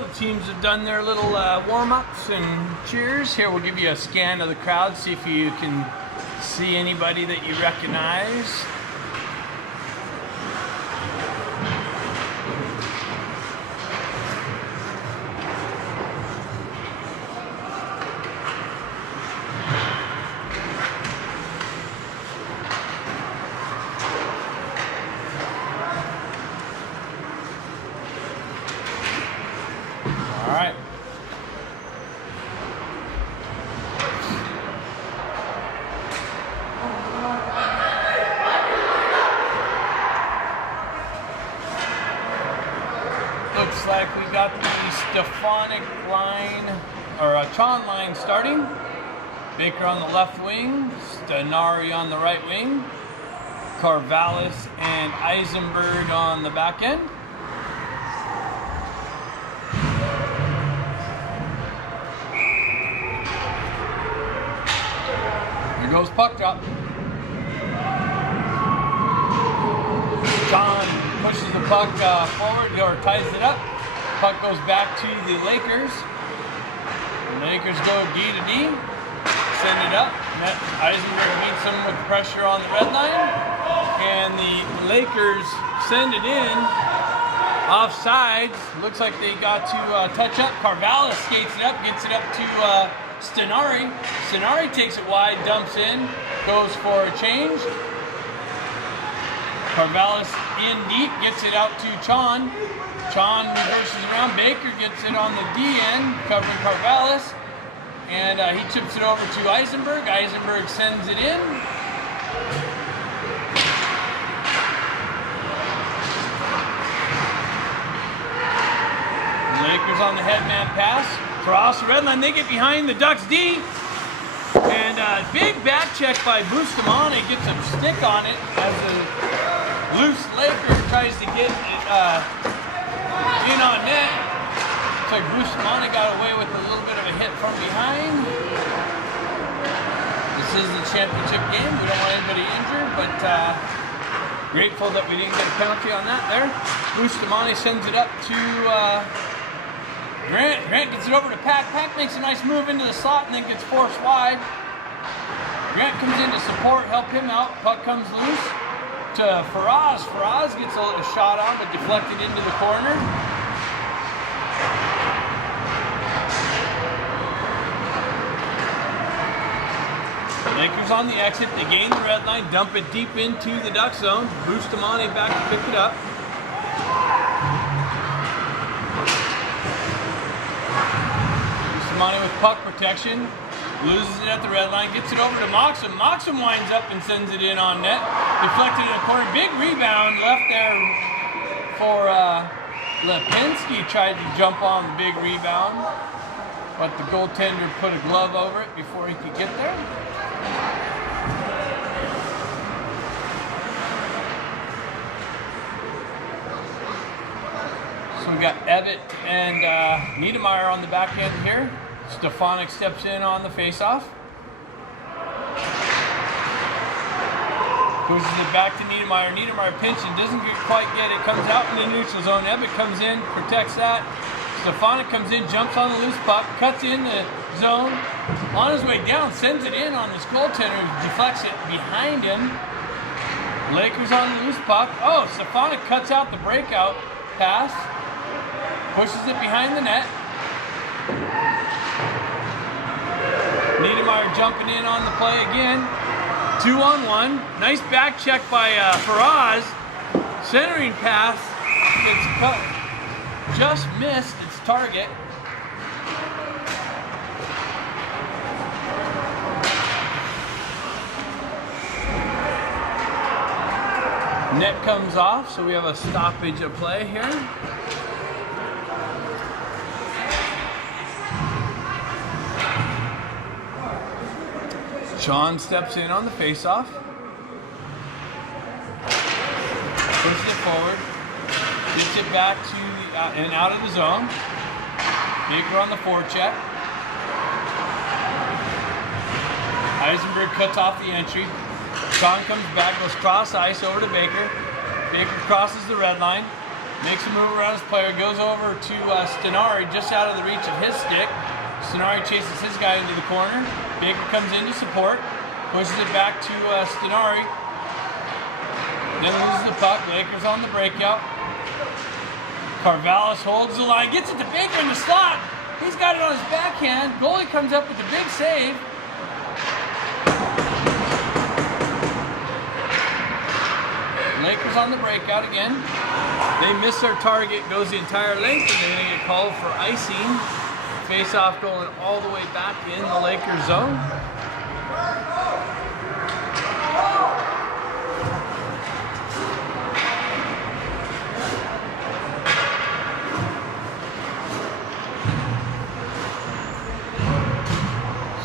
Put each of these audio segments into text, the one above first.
go. The teams have done their little warm-ups and cheers. Here, we'll give you a scan of the crowd, see if you can see anybody that you recognize. All right. Looks like we got the Stefanik line, or Chon line starting. Baker on the left wing, Stenari on the right wing, Carvallis and Eisenberg on the back end. Here goes puck drop. John pushes the puck forward or ties it up. Puck goes back to the Lakers. The Lakers go D to D. Send it up. Eisenberg meets them with pressure on the red line. And the Lakers send it in. Offsides. Looks like they got to touch up. Carvallis skates it up. Gets it up to Stenari. Stenari takes it wide. Dumps in. Goes for a change. Carvallis in deep, gets it out to Chon. Chon reverses around. Baker gets it on the D end, covering Carvallis. And he chips it over to Eisenberg. Eisenberg sends it in. The Lakers on the headman pass. Cross the red line. They get behind the Ducks D. And big back check by Bustamante. Gets a stick on it as the loose Laker tries to get it in on net. Looks like Bustamante got away with a little bit of a hit from behind. This is the championship game. We don't want anybody injured, but grateful that we didn't get a penalty on that there. Bustamante sends it up to Grant. Grant gets it over to Pack. Pack makes a nice move into the slot and then gets forced wide. Grant comes in to support, help him out. Puck comes loose to Faraz. Faraz gets a shot on, but deflected into the corner. The Lakers on the exit. They gain the red line, dump it deep into the Duck zone. Bustamante back to pick it up. Bustamante with puck protection. Loses it at the red line, gets it over to Moxham. Moxham winds up and sends it in on net. Deflected in the corner. Big rebound left there for Lipinski. Tried to jump on the big rebound, but the goaltender put a glove over it before he could get there. So we got Evatt and Niedermeyer on the back end here. Stefanik steps in on the faceoff. Pushes it back to Niedermeyer. Niedermeyer pinching, doesn't quite get it. Comes out in the neutral zone. Evatt comes in, protects that. Stefanik comes in, jumps on the loose puck, cuts in the zone. On his way down, sends it in on this goaltender, deflects it behind him. Lakers on the loose puck. Oh, Stefanik cuts out the breakout pass. Pushes it behind the net. Niedermeyer jumping in on the play again. 2-on-1. Nice back check by Faraz. Centering pass gets cut. Just missed its target. Net comes off, so we have a stoppage of play here. Sean steps in on the faceoff. Pushes it forward. Gets it back to the, and out of the zone. Baker on the forecheck. Eisenberg cuts off the entry. Sean comes back, goes cross ice over to Baker. Baker crosses the red line. Makes a move around his player, goes over to Stenari, just out of the reach of his stick. Stenari chases his guy into the corner. Baker comes in to support, pushes it back to Stenari. Then loses the puck. Lakers on the breakout. Carvallis holds the line, gets it to Baker in the slot. He's got it on his backhand. Goalie comes up with a big save. Lakers on the breakout again. They miss their target, goes the entire length, and they're going to get called for icing. Face-off going all the way back in the Lakers zone.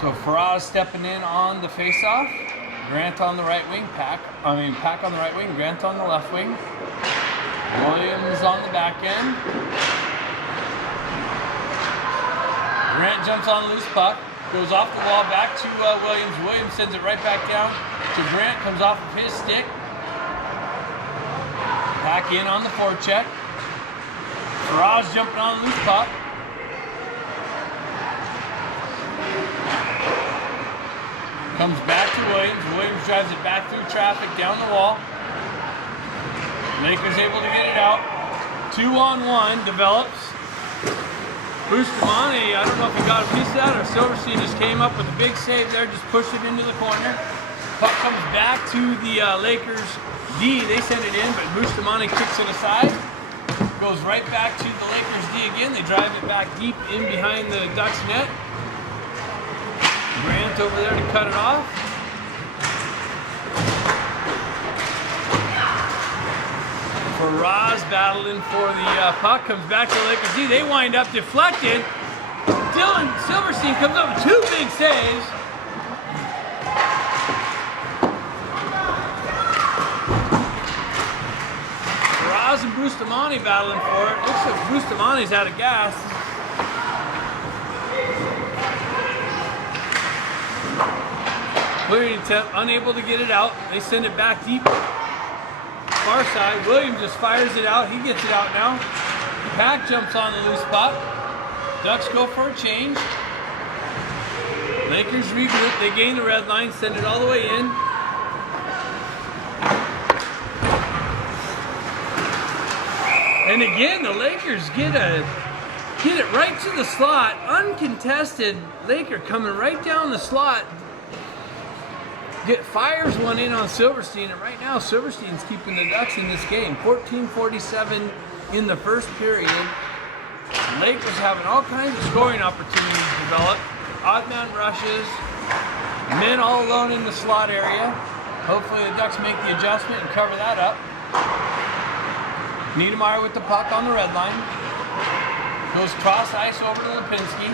So Faraz stepping in on the face-off. Grant on the right wing, Pack on the right wing, Grant on the left wing. Williams on the back end. Grant jumps on a loose puck, goes off the wall back to Williams. Williams sends it right back down to Grant, comes off of his stick. Pack in on the forecheck. Faraz jumping on a loose puck. Comes back to Williams. Williams drives it back through traffic, down the wall. Lakers able to get it out. 2-on-1 develops. Bustamante, I don't know if he got a piece of that or Silverstein just came up with a big save there, just pushed it into the corner. Puck comes back to the Lakers D. They send it in, but Bustamante kicks it aside. Goes right back to the Lakers D again. They drive it back deep in behind the Ducks net. Grant over there to cut it off. Faraz battling for the puck, comes back to the Lakers D. They wind up deflected. Dylan Silverstein comes up with two big saves. Faraz and Bustamante battling for it. Looks like Bustamante's out of gas. Clearing attempt, unable to get it out. They send it back deep. Far side. Williams just fires it out. He gets it out now. Pack jumps on the loose puck. Ducks go for a change. Lakers regroup. They gain the red line, send it all the way in. And again, the Lakers get it right to the slot. Uncontested. Laker coming right down the slot. Fires one in on Silverstein, and right now Silverstein's keeping the Ducks in this game. 14:47 in the first period. Lakers having all kinds of scoring opportunities develop. Odd man rushes, men all alone in the slot area. Hopefully the Ducks make the adjustment and cover that up. Niedermeyer with the puck on the red line. Goes cross ice over to Lipinski.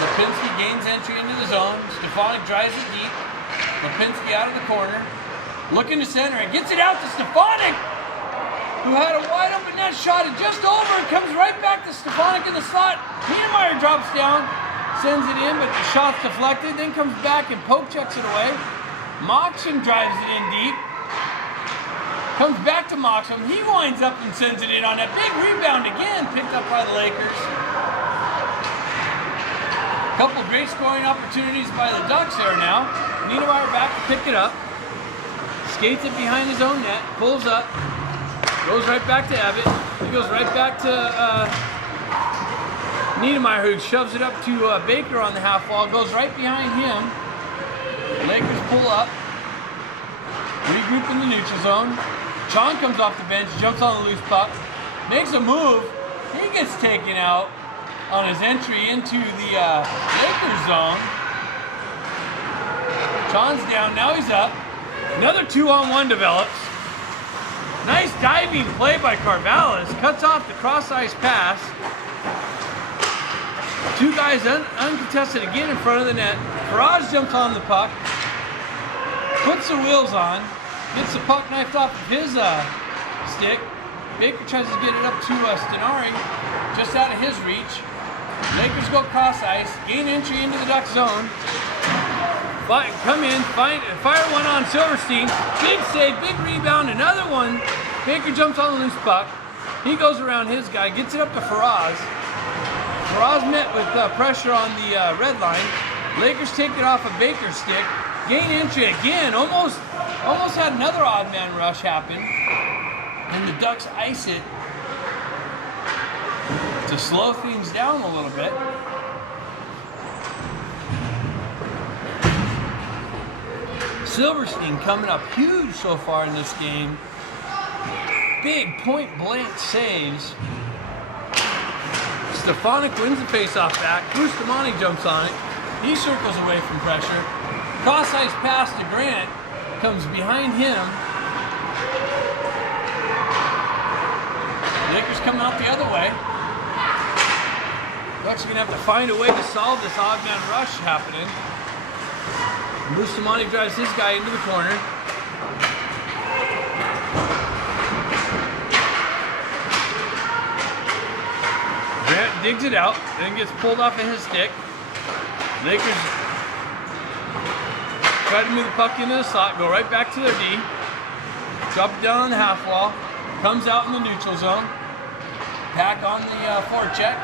Lipinski gains entry into the zone. Stefanik drives it deep. Lipinski out of the corner, looking to center, and gets it out to Stefanik, who had a wide open net shot. It just over, it comes right back to Stefanik in the slot. Niedermeyer drops down, sends it in, but the shot's deflected, then comes back and poke checks it away. Moxham drives it in deep. Comes back to Moxham. He winds up and sends it in on that big rebound again, picked up by the Lakers. Couple great scoring opportunities by the Ducks there now. Niedermeyer back to pick it up. Skates it behind his own net. Pulls up. Goes right back to Evatt. He goes right back to Niedermeyer, who shoves it up to Baker on the half wall. Goes right behind him. Lakers pull up. Regroup in the neutral zone. Chon comes off the bench. Jumps on the loose puck. Makes a move. He gets taken out on his entry into the Lakers zone. Chon's down, now he's up. Another 2-on-1 develops. Nice diving play by Carvallis. Cuts off the cross ice pass. Two guys uncontested again in front of the net. Faraz jumps on the puck. Puts the wheels on. Gets the puck knifed off of his stick. Baker tries to get it up to Stenari. Just out of his reach. Lakers go cross ice, gain entry into the Duck zone. Come in, fire one on Silverstein. Big save, big rebound, another one. Baker jumps on the loose puck. He goes around his guy, gets it up to Faraz. Faraz met with pressure on the red line. Lakers take it off a Baker stick. Gain entry again. Almost had another odd man rush happen. And the Ducks ice it to slow things down a little bit. Silverstein coming up huge so far in this game. Big point-blank saves. Stefanik wins the face-off back. Bustamante jumps on it. He circles away from pressure. Cross-ice pass to Grant. Comes behind him. Lakers coming out the other way. Ducks are going to have to find a way to solve this odd man rush happening. Bustamante drives his guy into the corner. Grant digs it out, then gets pulled off of his stick. Lakers try to move the puck into the slot, go right back to their D. Drop it down on the half wall. Comes out in the neutral zone. Pack on the forecheck.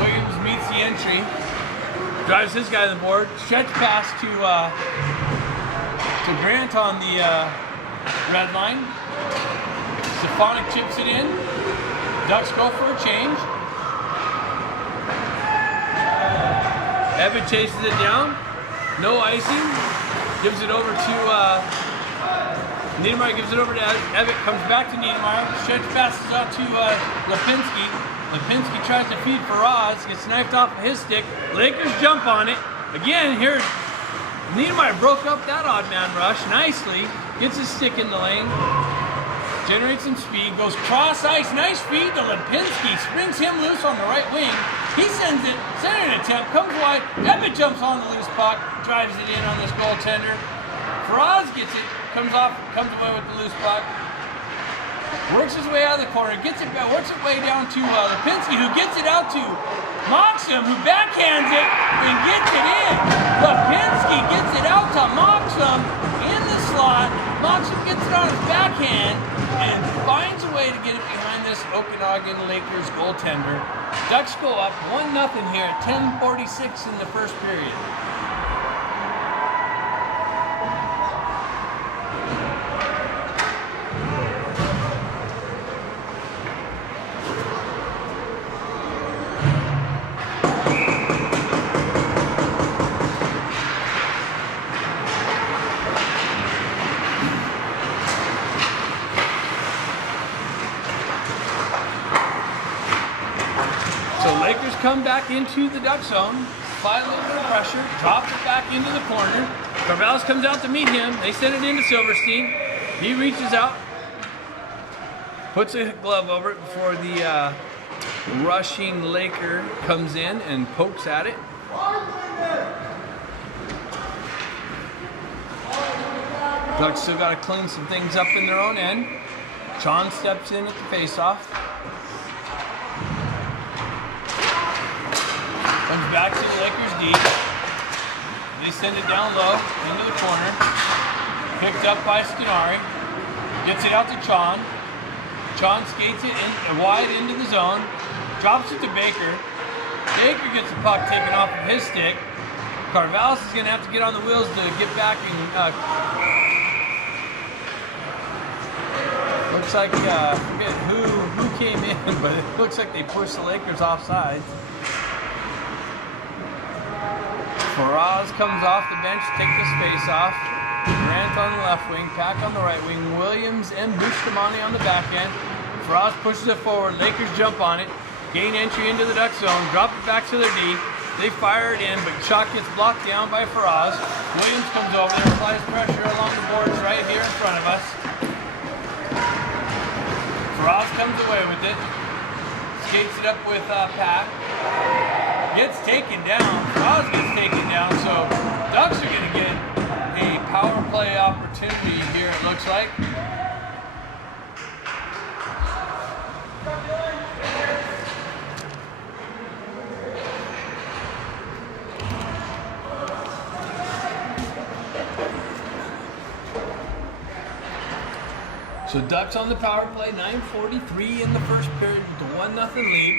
Williams meets the entry. Drives his guy to the board. Stretch pass to Grant on the red line. Stefanik chips it in. Ducks go for a change. Evan chases it down. No icing. Gives it over to Niedermeyer. Gives it over to Evan. Comes back to Niedermeyer. Stretch passes out to Lipinski. Lipinski tries to feed Faraz. Gets knifed off of his stick. Lakers jump on it. Again, here Niedermeyer broke up that odd man rush nicely. Gets his stick in the lane. Generates some speed. Goes cross ice. Nice feed to Lipinski. Springs him loose on the right wing. He sends it. Centering attempt. Comes wide. Evan jumps on the loose puck. Drives it in on this goaltender. Faraz gets it. Comes away with the loose puck. Works his way out of the corner, gets it back, works it way down to Lipinski, who gets it out to Moxham, who backhands it and gets it in. Lipinski gets it out to Moxham in the slot. Moxham gets it on his backhand and finds a way to get it behind this Okanagan Lakers goaltender. Ducks go up 1-0 here at 10:46 in the first period. Come back into the Duck zone, apply a little bit of pressure, drops it back into the corner. Carvalho comes out to meet him. They send it into Silverstein. He reaches out, puts a glove over it before the rushing Laker comes in and pokes at it. Ducks still got to clean some things up in their own end. John steps in at the faceoff. Comes back to the Lakers D. They send it down low into the corner. Picked up by Skinari. Gets it out to Chon. Chon skates it in, wide into the zone. Drops it to Baker. Baker gets the puck taken off of his stick. Carvalho is going to have to get on the wheels to get back and looks like I forget who came in, but it looks like they pushed the Lakers offside. Faraz comes off the bench, take this face off. Grant on the left wing, Pack on the right wing, Williams and Bustamante on the back end. Faraz pushes it forward, Lakers jump on it, gain entry into the Duck zone, drop it back to their D. They fire it in, but shot gets blocked down by Faraz. Williams comes over there, applies pressure along the boards right here in front of us. Faraz comes away with it, skates it up with Pack. Gets taken down. Faraz gets taken down, so Ducks are going to get a power play opportunity here, it looks like. So Ducks on the power play, 9:43 in the first period with a 1-0 lead.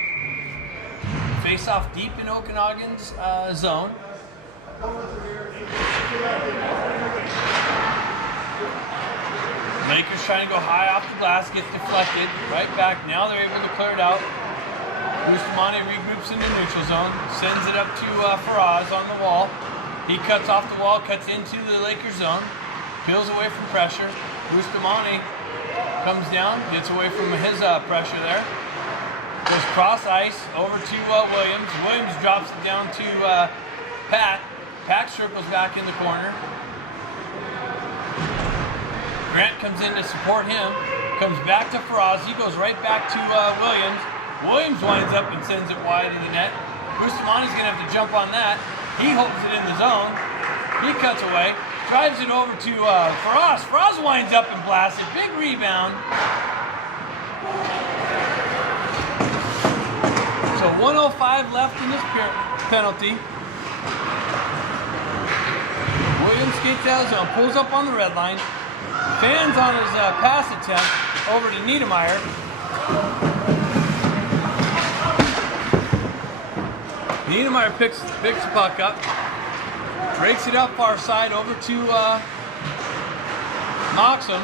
Face off deep in Okanagan's zone. Lakers trying to go high off the glass, gets deflected. Right back, now they're able to clear it out. Bustamante regroups in the neutral zone, sends it up to Faraz on the wall. He cuts off the wall, cuts into the Lakers zone, peels away from pressure. Bustamante comes down, gets away from his pressure there. Goes cross ice over to Williams. Williams drops it down to Pat. Pat circles back in the corner. Grant comes in to support him. Comes back to Faraz. He goes right back to Williams. Williams winds up and sends it wide of the net. Bustamante's going to have to jump on that. He holds it in the zone. He cuts away. Drives it over to Faraz. Faraz winds up and blasts it. Big rebound. So 1:05 left in this penalty. Williams skates out of zone, pulls up on the red line, fans on his pass attempt over to Niedermeyer. Niedermeyer picks the puck up, breaks it up far side over to Moxham.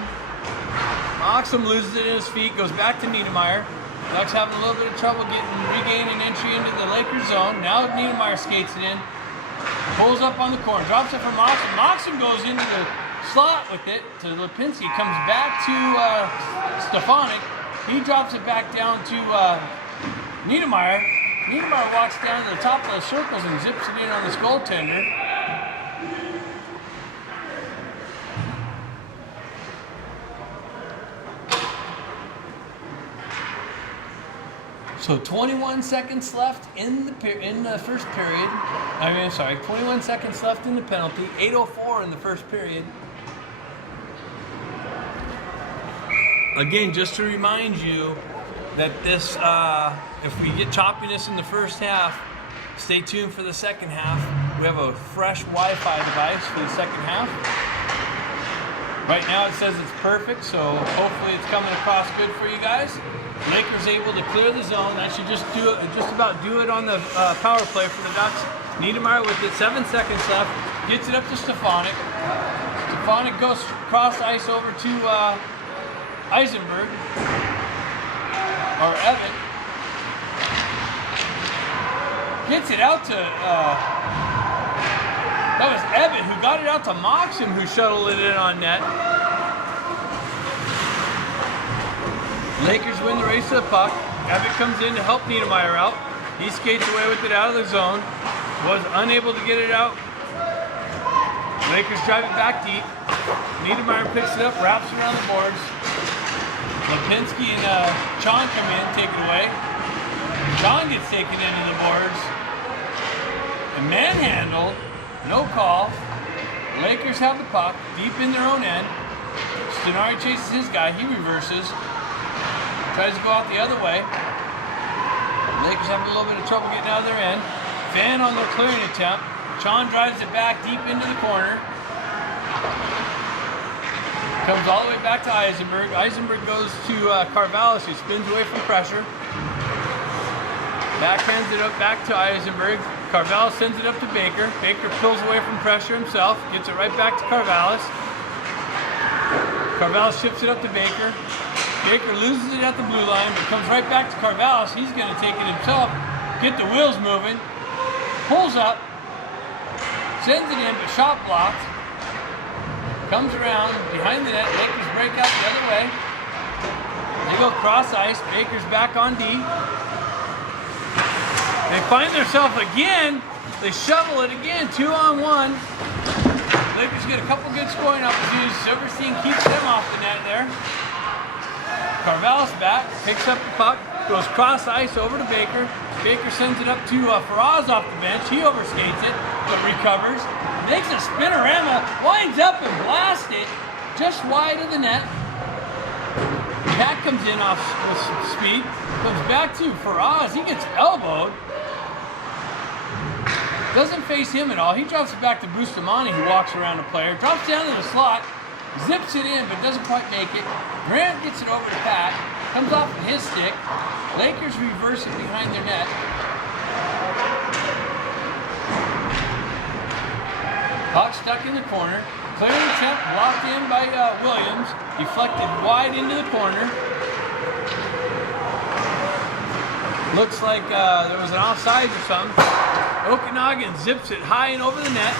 Moxham loses it in his feet, goes back to Niedermeyer. Ducks having a little bit of trouble regaining entry into the Lakers zone. Now Niedermeyer skates it in, pulls up on the corner, drops it for Moxham. Moxham goes into the slot with it to Lipinski, comes back to Stefanik. He drops it back down to Niedermeyer. Niedermeyer walks down to the top of the circles and zips it in on this goaltender. So 21 seconds left in the first period. 21 seconds left in the penalty. 8:04 in the first period. Again, just to remind you that this, if we get choppiness in the first half, stay tuned for the second half. We have a fresh Wi-Fi device for the second half. Right now it says it's perfect, so hopefully it's coming across good for you guys. Lakers able to clear the zone. That should just about do it on the power play for the Ducks. Niedermeyer with it, 7 seconds left, gets it up to Stefanik. Stefanik goes cross ice over to Eisenberg, or Evan. Gets it out to, that was Evan who got it out to Moxham, who shuttled it in on net. Lakers win the race to the puck. Evan comes in to help Niedermeyer out. He skates away with it out of the zone. Was unable to get it out. Lakers drive it back deep. Niedermeyer picks it up, wraps around the boards. Lipinski and Chon come in, take it away. Chon gets taken into the boards. And manhandled. No call. Lakers have the puck deep in their own end. Stenari chases his guy. He reverses. Tries to go out the other way. Lakers have a little bit of trouble getting out of their end. Fan on their clearing attempt. Chon drives it back deep into the corner. Comes all the way back to Eisenberg. Eisenberg goes to Carvallis, who spins away from pressure. Backhands it up back to Eisenberg. Carvallis sends it up to Baker. Baker pulls away from pressure himself. Gets it right back to Carvallis. Carvallis shifts it up to Baker. Baker loses it at the blue line, but comes right back to Carvallis. He's going to take it himself, get the wheels moving, pulls up, sends it in, but shot blocked. Comes around behind the net. Lakers break out the other way. They go cross ice. Baker's back on D. They find themselves again. They shovel it again, 2-on-1. Lakers get a couple good scoring opportunities. Silverstein keeps them off the net there. Carvallis back, picks up the puck, goes cross ice over to Baker. Baker sends it up to Faraz off the bench. He overskates it, but recovers. Makes a spinorama, winds up and blasts it just wide of the net. Pat comes in off with some speed, comes back to Faraz. He gets elbowed. Doesn't face him at all. He drops it back to Bustamante, who walks around the player. Drops down to the slot. zips it in, but doesn't quite make it. Grant gets it over to Pat, comes off of his stick. Lakers reverse it behind their net. Puck stuck in the corner. Clearing attempt blocked in by Williams. Deflected wide into the corner. Looks like there was an offside or something. Okanagan zips it high and over the net.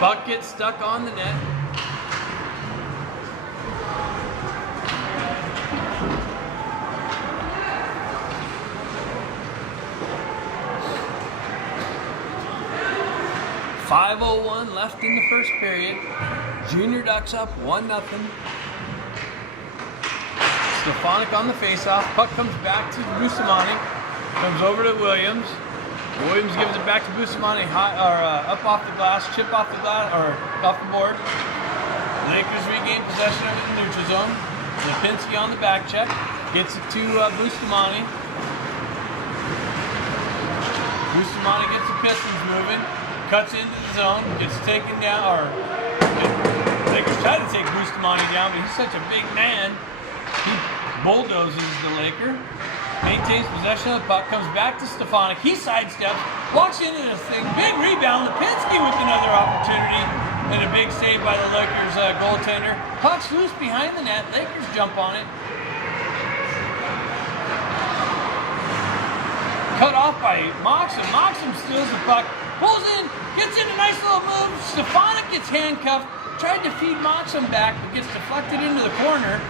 Puck gets stuck on the net. .5:01 left in the first period. Junior Ducks up 1-0. Stefanik on the faceoff. Puck comes back to Bustamante. Comes over to Williams. Williams gives it back to Bustamante. Up off the glass, chip off the glass, or off the board. Lakers regain possession of it in the neutral zone. Lipinski on the back check. Gets it to Bustamante. Bustamante gets the Pistons moving. Cuts into the zone, gets taken down, or Lakers try to take Bustamante down, but he's such a big man. He bulldozes the Laker, maintains possession of the puck, comes back to Stefanik. He sidesteps, walks into this thing, big rebound. Lipinski with another opportunity, and a big save by the Lakers goaltender. Puck's loose behind the net. Lakers jump on it. Cut off by Moxham. Moxham steals the puck. Pulls in, gets in a nice little move. Stefanik gets handcuffed. Tried to feed Moxham back, but gets deflected into the corner.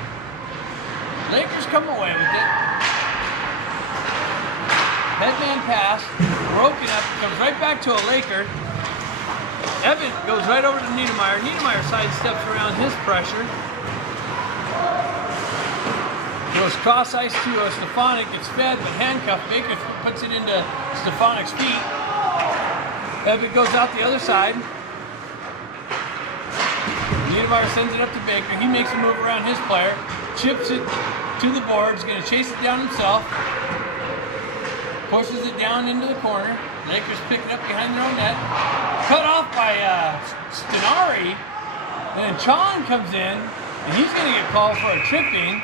Lakers come away with it. Headman pass, broken up, comes right back to a Laker. Evan goes right over to Niedermeyer. Niedermeyer sidesteps around his pressure. Goes cross ice to Stefanik, gets fed, but handcuffed. Baker puts it into Stefanik's feet. Evan goes out the other side. Niedermeyer sends it up to Baker. He makes a move around his player. Chips it to the boards. Going to chase it down himself. Pushes it down into the corner. Lakers pick it up behind their own net. Cut off by Stenari. And then Chon comes in. And he's going to get called for a tripping.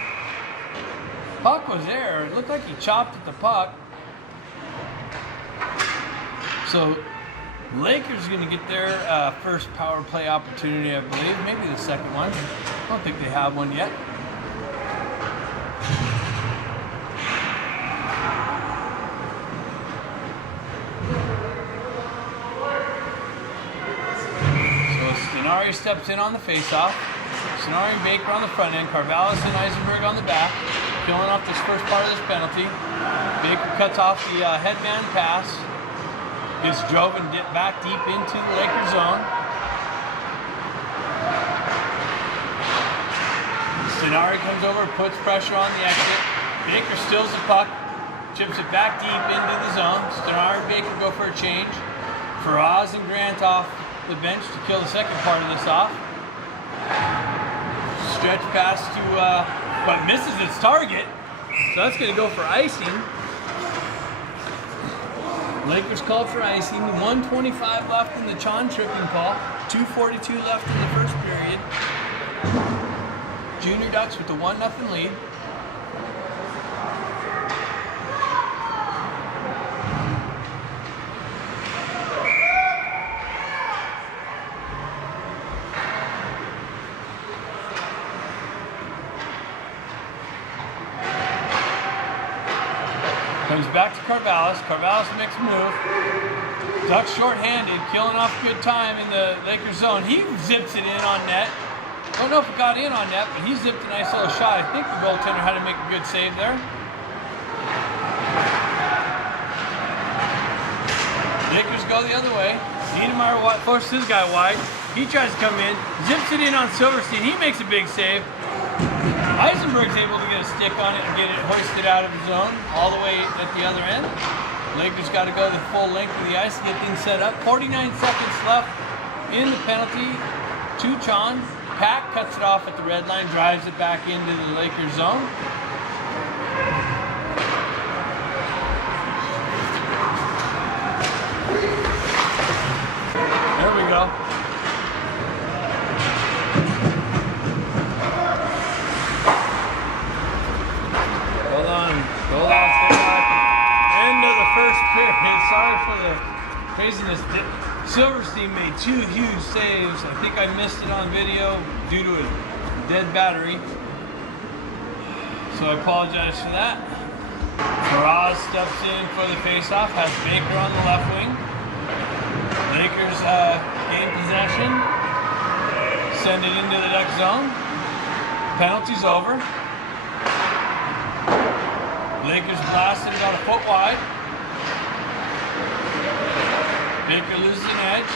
Puck was there. It looked like he chopped at the puck. So Lakers are going to get their first power play opportunity, I believe. Maybe the second one. I don't think they have one yet. So Stenari steps in on the faceoff. Stenari and Baker on the front end. Carvallis and Eisenberg on the back. Killing off this first part of this penalty. Baker cuts off the headman pass. Gets drove and back deep into the Lakers zone. Stenari comes over, puts pressure on the exit. Baker steals the puck, chips it back deep into the zone. Stenari and Baker go for a change. Faraz and Grant off the bench to kill the second part of this off. Stretch pass to, but misses its target. So that's going to go for icing. Lakers called for icing. 1:25 left in the Chon tripping call. 2:42 left in the first period. Junior Ducks with the 1-0 lead. Comes back to Carvallis. Carvallis makes a move. Ducks short-handed, killing off good time in the Lakers zone. He zips it in on net. Don't know if it got in on net, but he zipped a nice little shot. I think the goaltender had to make a good save there. Lakers go the other way. Niedermeyer forces his guy wide. He tries to come in, zips it in on Silverstein. He makes a big save. Eisenberg's able to get a stick on it and get it hoisted out of the zone all the way at the other end. Lakers got to go the full length of the ice to get things set up. 49 seconds left in the penalty to Chon. Pack cuts it off at the red line, drives it back into the Lakers zone. There we go. Silverstein made 2 huge saves. I think I missed it on video due to a dead battery. So I apologize for that. Faraz steps in for the faceoff, has Baker on the left wing. Lakers gain possession. Send it into the Duck zone. Penalty's over. Lakers blasted about a foot wide. Baker loses an edge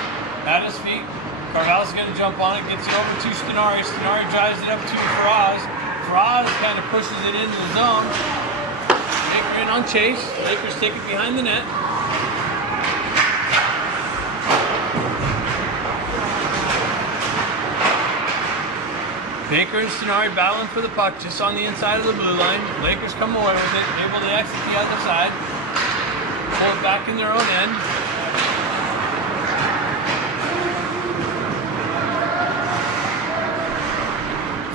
at his feet. Carvalho's going to jump on it, gets it over to Stenari. Stenari drives it up to Faraz. Faraz kind of pushes it into the zone. Baker in on chase. Lakers take it behind the net. Baker and Stenari battling for the puck just on the inside of the blue line. Lakers come away with it, able to exit the other side. Pull it back in their own end.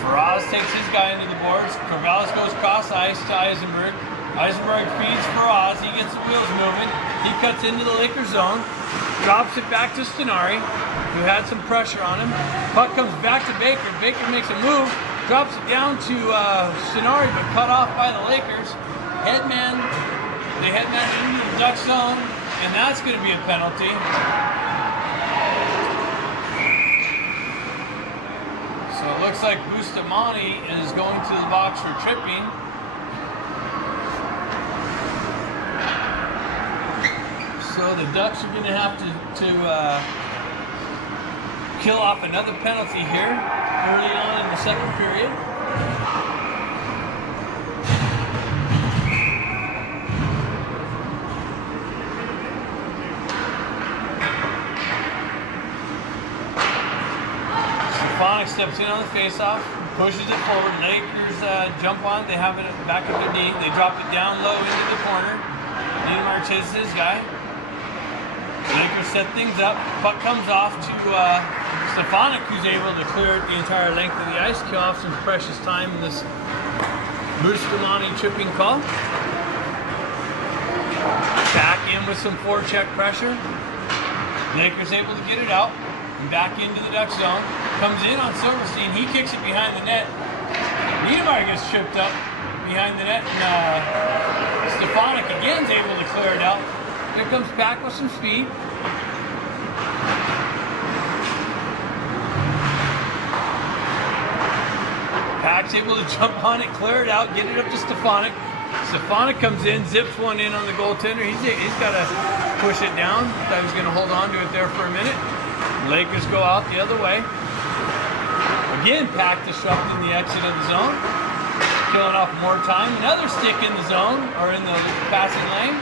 Faraz takes his guy into the boards. Corvallis goes cross ice to Eisenberg. Eisenberg feeds Faraz. He gets the wheels moving. He cuts into the Lakers zone. Drops it back to Stenari, who had some pressure on him. Puck comes back to Baker. Baker makes a move. Drops it down to Stenari, but cut off by the Lakers. Headman. They headman into the Duck zone, and that's going to be a penalty. So it looks like Bustamante is going to the box for tripping. So the Ducks are going to have to kill off another penalty here early on in the second period. Stefanik steps in on the faceoff, pushes it forward. Lakers jump on it. They have it back at their D. They drop it down low into the corner. Neymar chases his guy. Lakers set things up. Puck comes off to Stefanik, who's able to clear it the entire length of the ice, kill off some precious time in this Bustamante tripping call. Back in with some forecheck pressure. Lakers able to get it out and back into the Duck zone. Comes in on Silverstein. He kicks it behind the net. Niedermeyer gets tripped up behind the net, and Stefanik again is able to clear it out. Here comes back with some speed. Pack's able to jump on it, clear it out, get it up to Stefanik. Stefanik comes in, zips one in on the goaltender. He's got to push it down. Thought he was going to hold on to it there for a minute. Lakers go out the other way. Again, Pack disrupting the exit of the zone. Killing off more time. Another stick in the zone, or in the passing lane.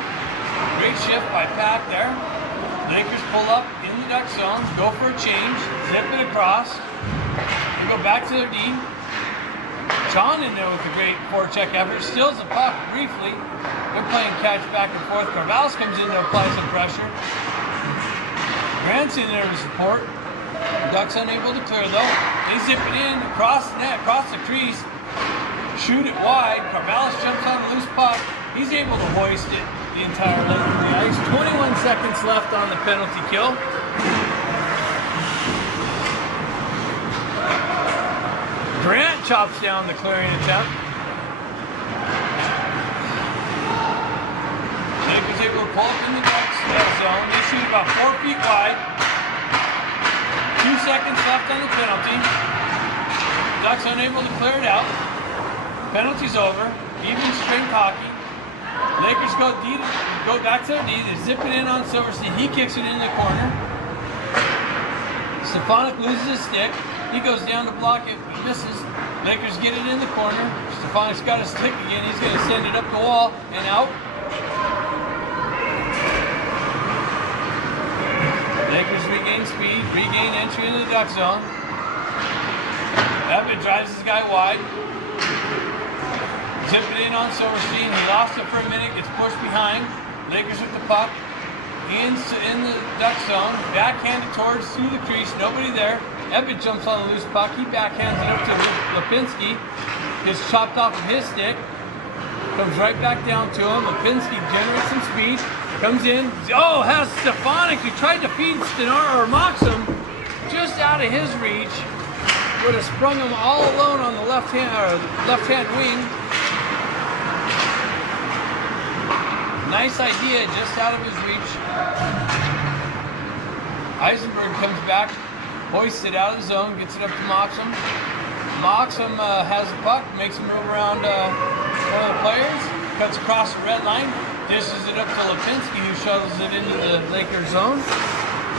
Great shift by Pack there. Lakers pull up in the Duck zone, go for a change, zip it across. They go back to their D. John in there with a great forecheck effort, steals the puck briefly. They're playing catch back and forth. Carvalho's comes in to apply some pressure. Grant's in there to support. The Ducks unable to clear though. They zip it in across the net, across the crease, shoot it wide. Carvalho's jumps on the loose puck. He's able to hoist it the entire length of the ice. 21 seconds left on the penalty kill. Grant chops down the clearing attempt. Lakers able to pull up in the Ducks zone. They shoot about 4 feet wide. 2 seconds left on the penalty. Ducks unable to clear it out. Penalty's over. Even strength hockey. Lakers go back to their D. They zip it in on Silverstein. He kicks it in the corner. Stefanik loses his stick. He goes down to block it. He misses. Lakers get it in the corner. Stefanik's got his stick again. He's going to send it up the wall and out. Lakers regain speed, regain entry into the Duck zone. Evan drives his guy wide. Zip it in on Silverstein. He lost it for a minute, gets pushed behind. Lakers with the puck. In the Duck zone. Backhanded towards through the crease. Nobody there. Evan jumps on the loose puck. He backhands it up to Lipinski. Gets chopped off of his stick. Comes right back down to him. Lipinski generates some speed. Comes in. Oh, has Stefanik, who tried to feed Stenaro or Moxham, just out of his reach. Would have sprung him all alone on the left hand wing. Nice idea, just out of his reach. Eisenberg comes back, hoists it out of the zone, gets it up to Moxham. Moxham has the puck, makes him move around one of the players, cuts across the red line, dishes it up to Lipinski, who shuttles it into the Lakers zone.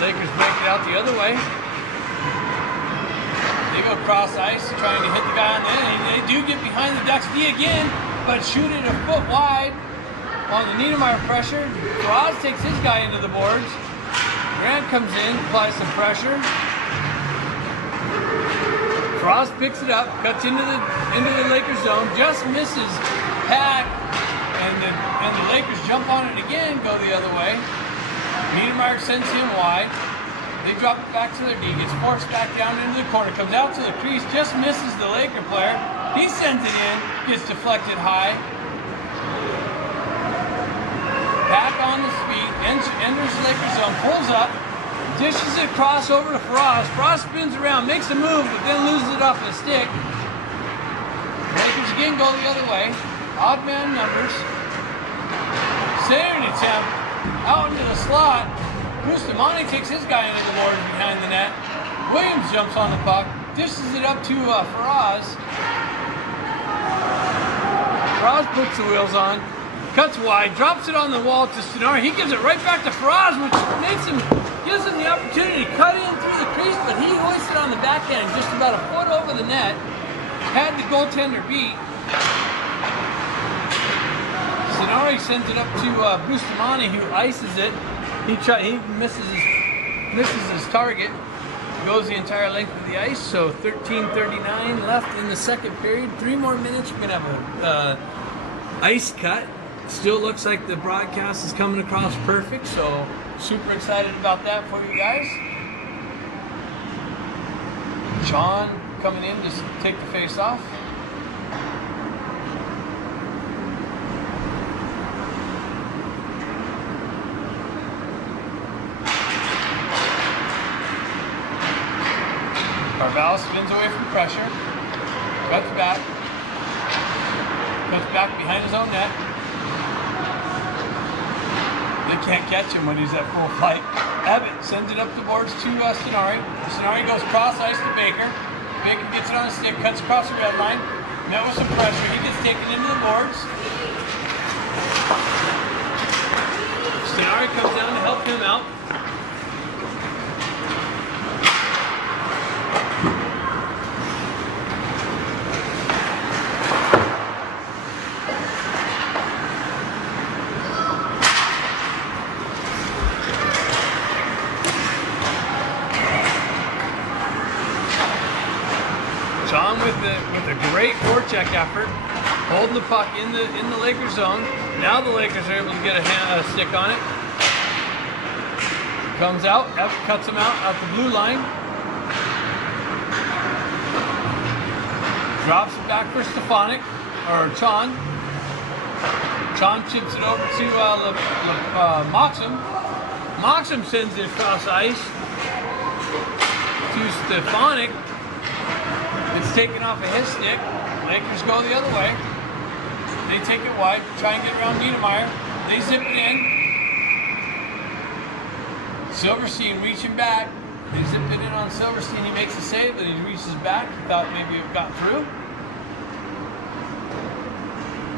Lakers break it out the other way. They go cross ice, trying to hit the guy on the end. They do get behind the Ducks D again, but shoot it a foot wide on the Niedermeyer pressure. Roz takes his guy into the boards. Grant comes in, applies some pressure. Frost picks it up, cuts into the Lakers zone, just misses Pat, and the Lakers jump on it again, go the other way. Niedermeyer sends him wide. They drop it back to their D, gets forced back down into the corner, comes out to the crease, just misses the Laker player. He sends it in, gets deflected high. Back on the speed, enters Lakers zone, pulls up, dishes it across over to Frost. Frost spins around, makes a move, but then loses it off the stick. Lakers again go the other way. Odd man numbers. Centering attempt out into the slot. Bustamante takes his guy into the boards behind the net. Williams jumps on the puck, dishes it up to Faraz. Faraz puts the wheels on, cuts wide, drops it on the wall to Stenaro. He gives it right back to Faraz, which gives him the opportunity to cut in through the crease, but he hoists it on the backhand just about a foot over the net. Had the goaltender beat. Stenaro sends it up to Bustamante, who ices it. He misses his target. Goes the entire length of the ice. So 13:39 left in the second period. 3 more minutes. We're gonna have a ice cut. Still looks like the broadcast is coming across perfect. So super excited about that for you guys. Sean coming in to take the face off. Carvalho spins away from pressure, cuts back behind his own net. They can't catch him when he's at full flight. Abbott sends it up the boards to Stenari. Stenari goes cross ice to Baker. Baker gets it on his stick, cuts across the red line. Met with some pressure, he gets taken into the boards. Stenari comes down to help him out. John with a great forecheck effort, holding the puck in the Lakers zone. Now the Lakers are able to get a stick on it. Comes out, cuts him out the blue line. Drops it back for Stefanik, or Chon. Chon chips it over to Moxham. Moxham sends it across ice to Stefanik. It's taken off of his stick. Lakers go the other way. They take it wide, try and get around Niedermeyer. They zip it in. Silverstein reaching back. They zip it in on Silverstein. He makes a save, but he reaches back. He thought maybe it got through.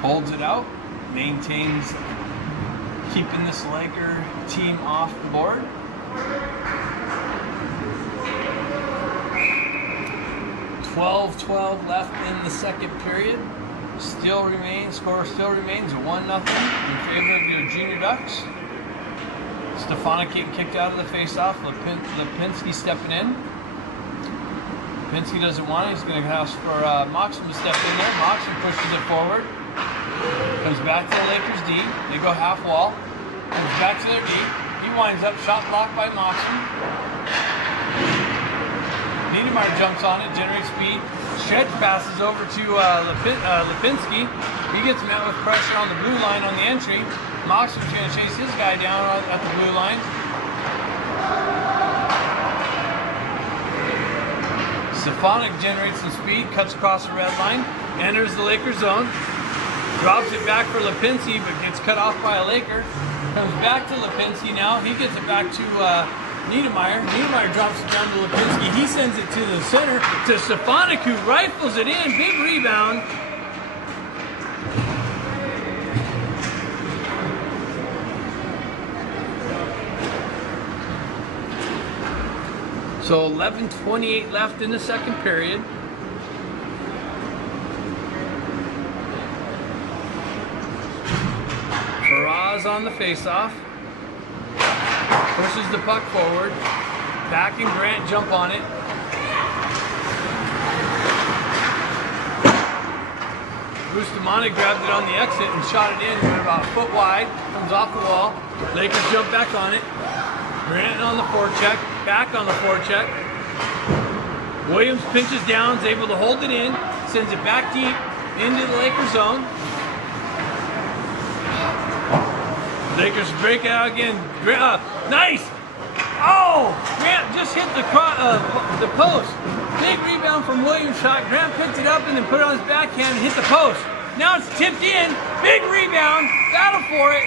Holds it out. Maintains keeping this Laker team off the board. 12-12 left in the second period. Score still remains 1-0 in favor of your Junior Ducks. Stefanik getting kicked out of the face-off. Lipinski stepping in. Lipinski doesn't want it. He's going to ask for Moxham to step in there. Moxham pushes it forward. Comes back to the Lakers D. They go half wall. Comes back to their D. He winds up, shot blocked by Moxham. Niedermeyer jumps on it, generates speed. Stretch passes over to Lipinski. He gets met with pressure on the blue line on the entry. Moxley's going to chase his guy down at the blue line. Stefanik generates some speed, cuts across the red line, enters the Laker zone, drops it back for Lipinski, but gets cut off by a Laker. Comes back to Lipinski now. He gets it back to Niedermeyer. Niedermeyer drops it down to Lipinski. He sends it to the center to Stefanik, who rifles it in. Big rebound. So 11:28 left in the second period. Faraz on the faceoff. Pushes the puck forward. Back and Grant jump on it. Bustamante grabbed it on the exit and shot it in. Went about a foot wide. Comes off the wall. Lakers jump back on it. Grant on the forecheck. Back on the forecheck. Williams pinches down, is able to hold it in, sends it back deep into the Lakers zone. Lakers break it out again. Nice! Oh! Grant just hit the post. Big rebound from Williams' shot. Grant picked it up and then put it on his backhand and hit the post. Now it's tipped in. Big rebound. Battle for it.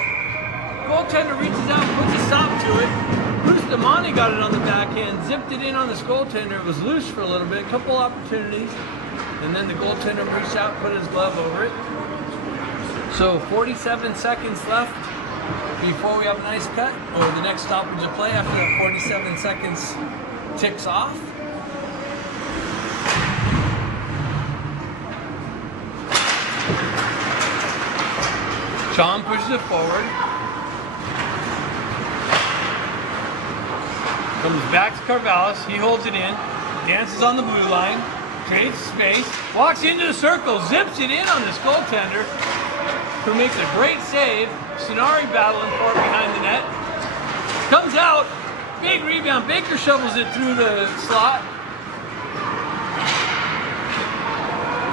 Goaltender reaches out and puts a stop to it. Bustamante got it on the backhand, zipped it in on this goaltender. It was loose for a little bit, a couple opportunities, and then the goaltender reached out, put his glove over it. So 47 seconds left before we have an ice cut, or the next stoppage of play after that 47 seconds ticks off. Sean pushes it forward. Comes back to Carvallis, he holds it in, dances on the blue line, creates space, walks into the circle, zips it in on this goaltender, who makes a great save. Sonari battling for it behind the net. Comes out, big rebound, Baker shovels it through the slot.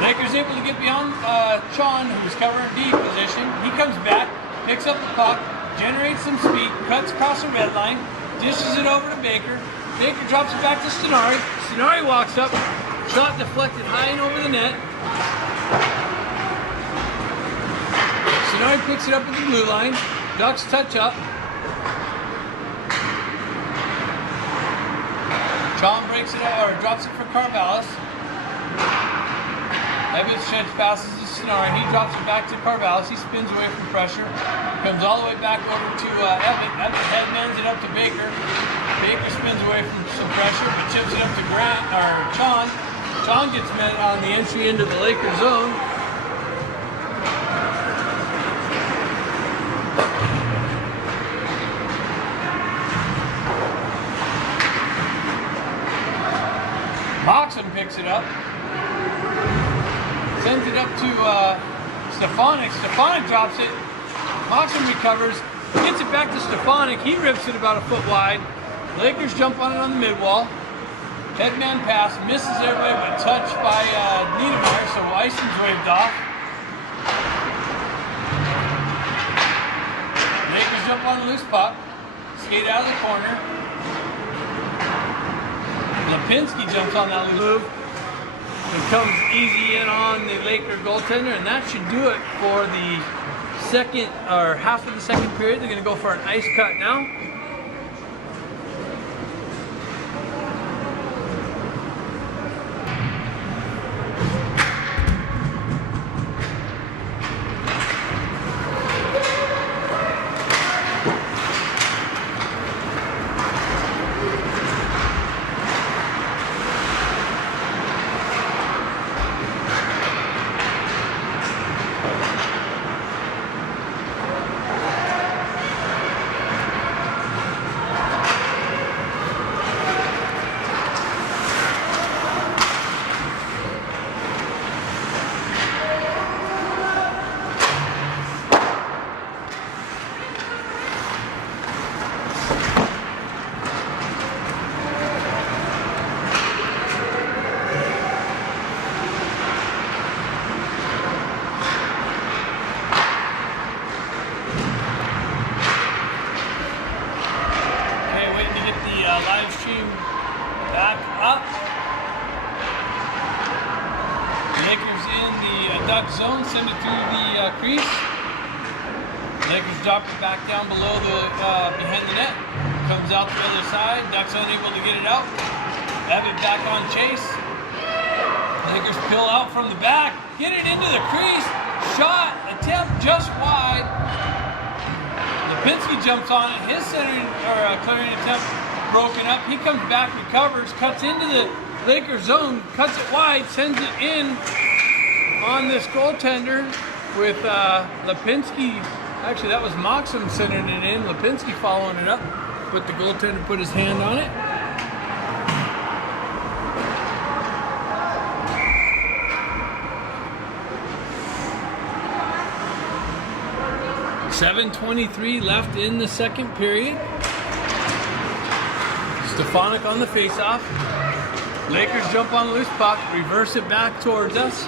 Baker's able to get beyond Sean, who's covering D position. He comes back, picks up the puck, generates some speed, cuts across the red line, dishes it over to Baker. Baker drops it back to Stenari. Stenari walks up. Shot deflected high and over the net. Stenari picks it up at the blue line. Ducks touch up. Sean breaks it out, or drops it for Carvallis. Evans chance passes to Stenari. He drops it back to Carvallis. He spins away from pressure. Comes all the way back over to Evan. Evan headmans it up to Baker. Baker spins away from some pressure, but chips it up to Sean. Sean gets met on the entry into the Lakers zone. Moxon picks it up. Sends it up to Stefanik. Stefanik drops it. Moxon recovers. Gets it back to Stefanik. He rips it about a foot wide. Lakers jump on it on the mid-wall. Headman pass. Misses everybody but touched by Niedermeyer, so Weisson's waved off. Lakers jump on the loose puck. Skate out of the corner. Lipinski jumps on that move. It comes easy in on the Laker goaltender, and that should do it for the second, or half of the second period. They're going to go for an ice cut now. Duck zone, send it through the crease. Lakers drop it back down below the behind the net. Comes out the other side. Ducks unable to get it out. Have it back on chase. Lakers peel out from the back. Get it into the crease. Shot, attempt just wide. Lipinski jumps on it. His centering or clearing attempt broken up. He comes back, recovers, cuts into the Lakers zone, cuts it wide, sends it in on this goaltender with Lipinski. Actually, that was Moxham sending it in. Lipinski following it up, but the goaltender put his hand on it. .7:23 left in the second period. Stefanik on the faceoff. Lakers jump on the loose puck, reverse it back towards us.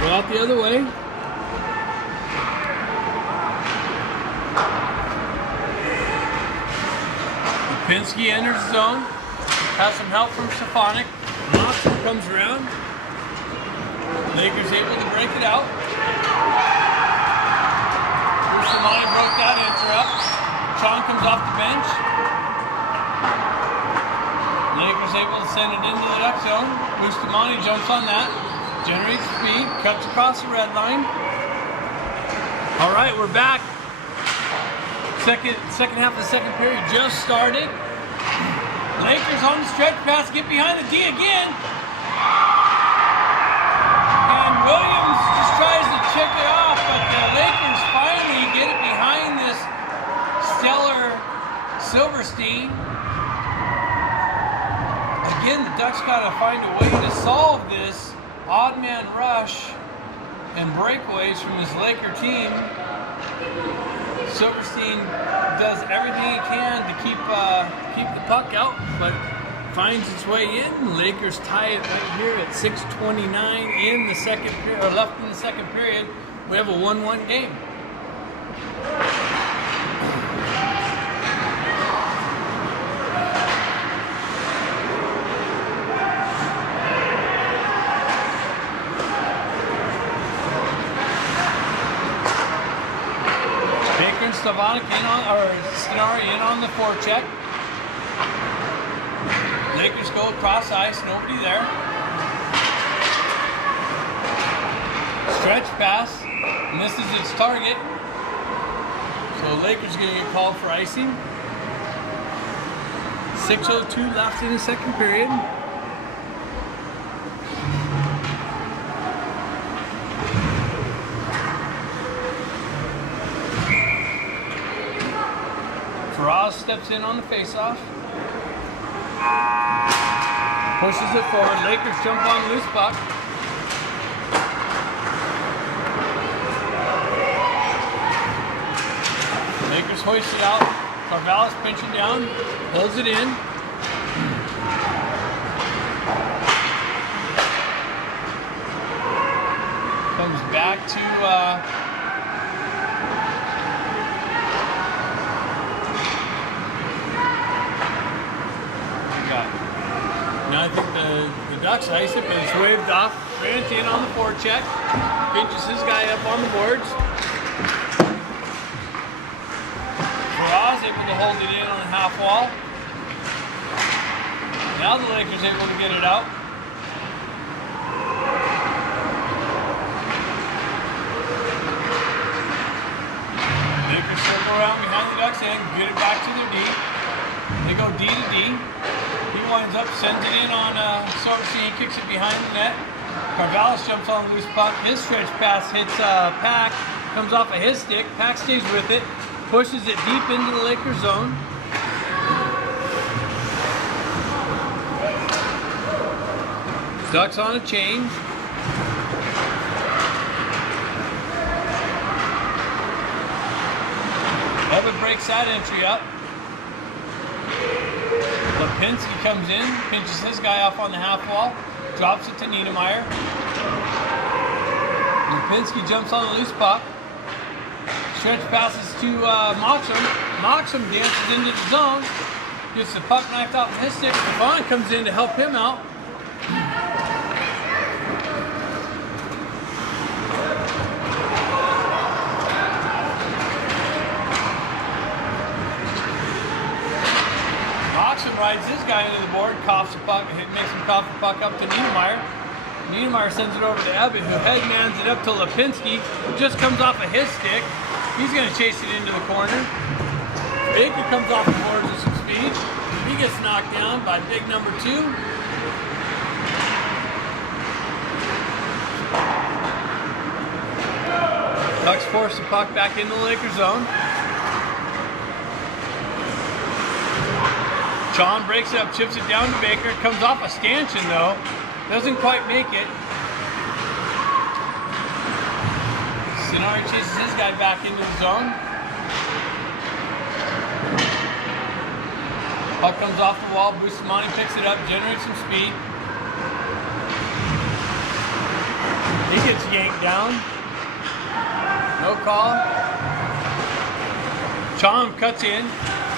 Go out the other way. Lipinski enters the zone. Has some help from Stefanik. Moxham comes around. Lakers able to break it out. Bustamante broke that interrupt. Sean comes off the bench. Lakers able to send it into the Duck zone. Bustamante jumps on that. Generates speed. Cuts across the red line. All right, we're back. Second half of the second period just started. Lakers on the stretch pass, get behind the D again. And Williams just tries to chip it off, but the Lakers finally get it behind this stellar Silverstein. Again, the Ducks gotta find a way to solve this odd man rush and breakaways from this Laker team. Silverstein does everything he can to keep the puck out, but finds its way in. Lakers tie it right here at 6:29 in the second period, or left in the second period. We have a 1-1 game. Stefanik Stenari in on the forecheck. Lakers go across ice, nobody there. Stretch pass, misses its target. So Lakers gonna get called for icing. 6:02 left in the second period. Ross steps in on the faceoff. Pushes it forward. Lakers jump on the loose puck. Lakers hoist it out. Carvalho's pinching down. Pulls it in. Comes back to now I think the Ducks ice it, but it's waved off. Grant in on the forecheck. Pinches his guy up on the boards. Faraz able to hold it in on the half wall. Now the Lakers able to get it out. Lakers circle around behind the Ducks end, get it back to their D. They go D to D. He winds up, sends it in on Silverstein, kicks it behind the net. Carvalho jumps on the loose puck. His stretch pass hits Pack, comes off of his stick. Pack stays with it, pushes it deep into the Lakers zone. Ducks on a change. Evan breaks that entry up. Lipinski comes in, pinches his guy off on the half wall, drops it to Niedermeyer. Lipinski jumps on the loose puck. Stretch passes to Moxham. Moxham dances into the zone, gets the puck knifed out from his stick. Vaughn comes in to help him out. rides this guy into the board, coughs the puck, makes him cough the puck up to Niedermeyer. Niedermeyer sends it over to Abbott, who headmans it up to Lipinski, who just comes off of his stick. He's going to chase it into the corner. Baker comes off the board with some speed. He gets knocked down by big number 2. Ducks force the puck back into the Lakers zone. Chon breaks it up, chips it down to Baker. It comes off a stanchion though. Doesn't quite make it. Sinari chases his guy back into the zone. Puck comes off the wall. Bustamante picks it up, generates some speed. He gets yanked down. No call. Chon cuts in.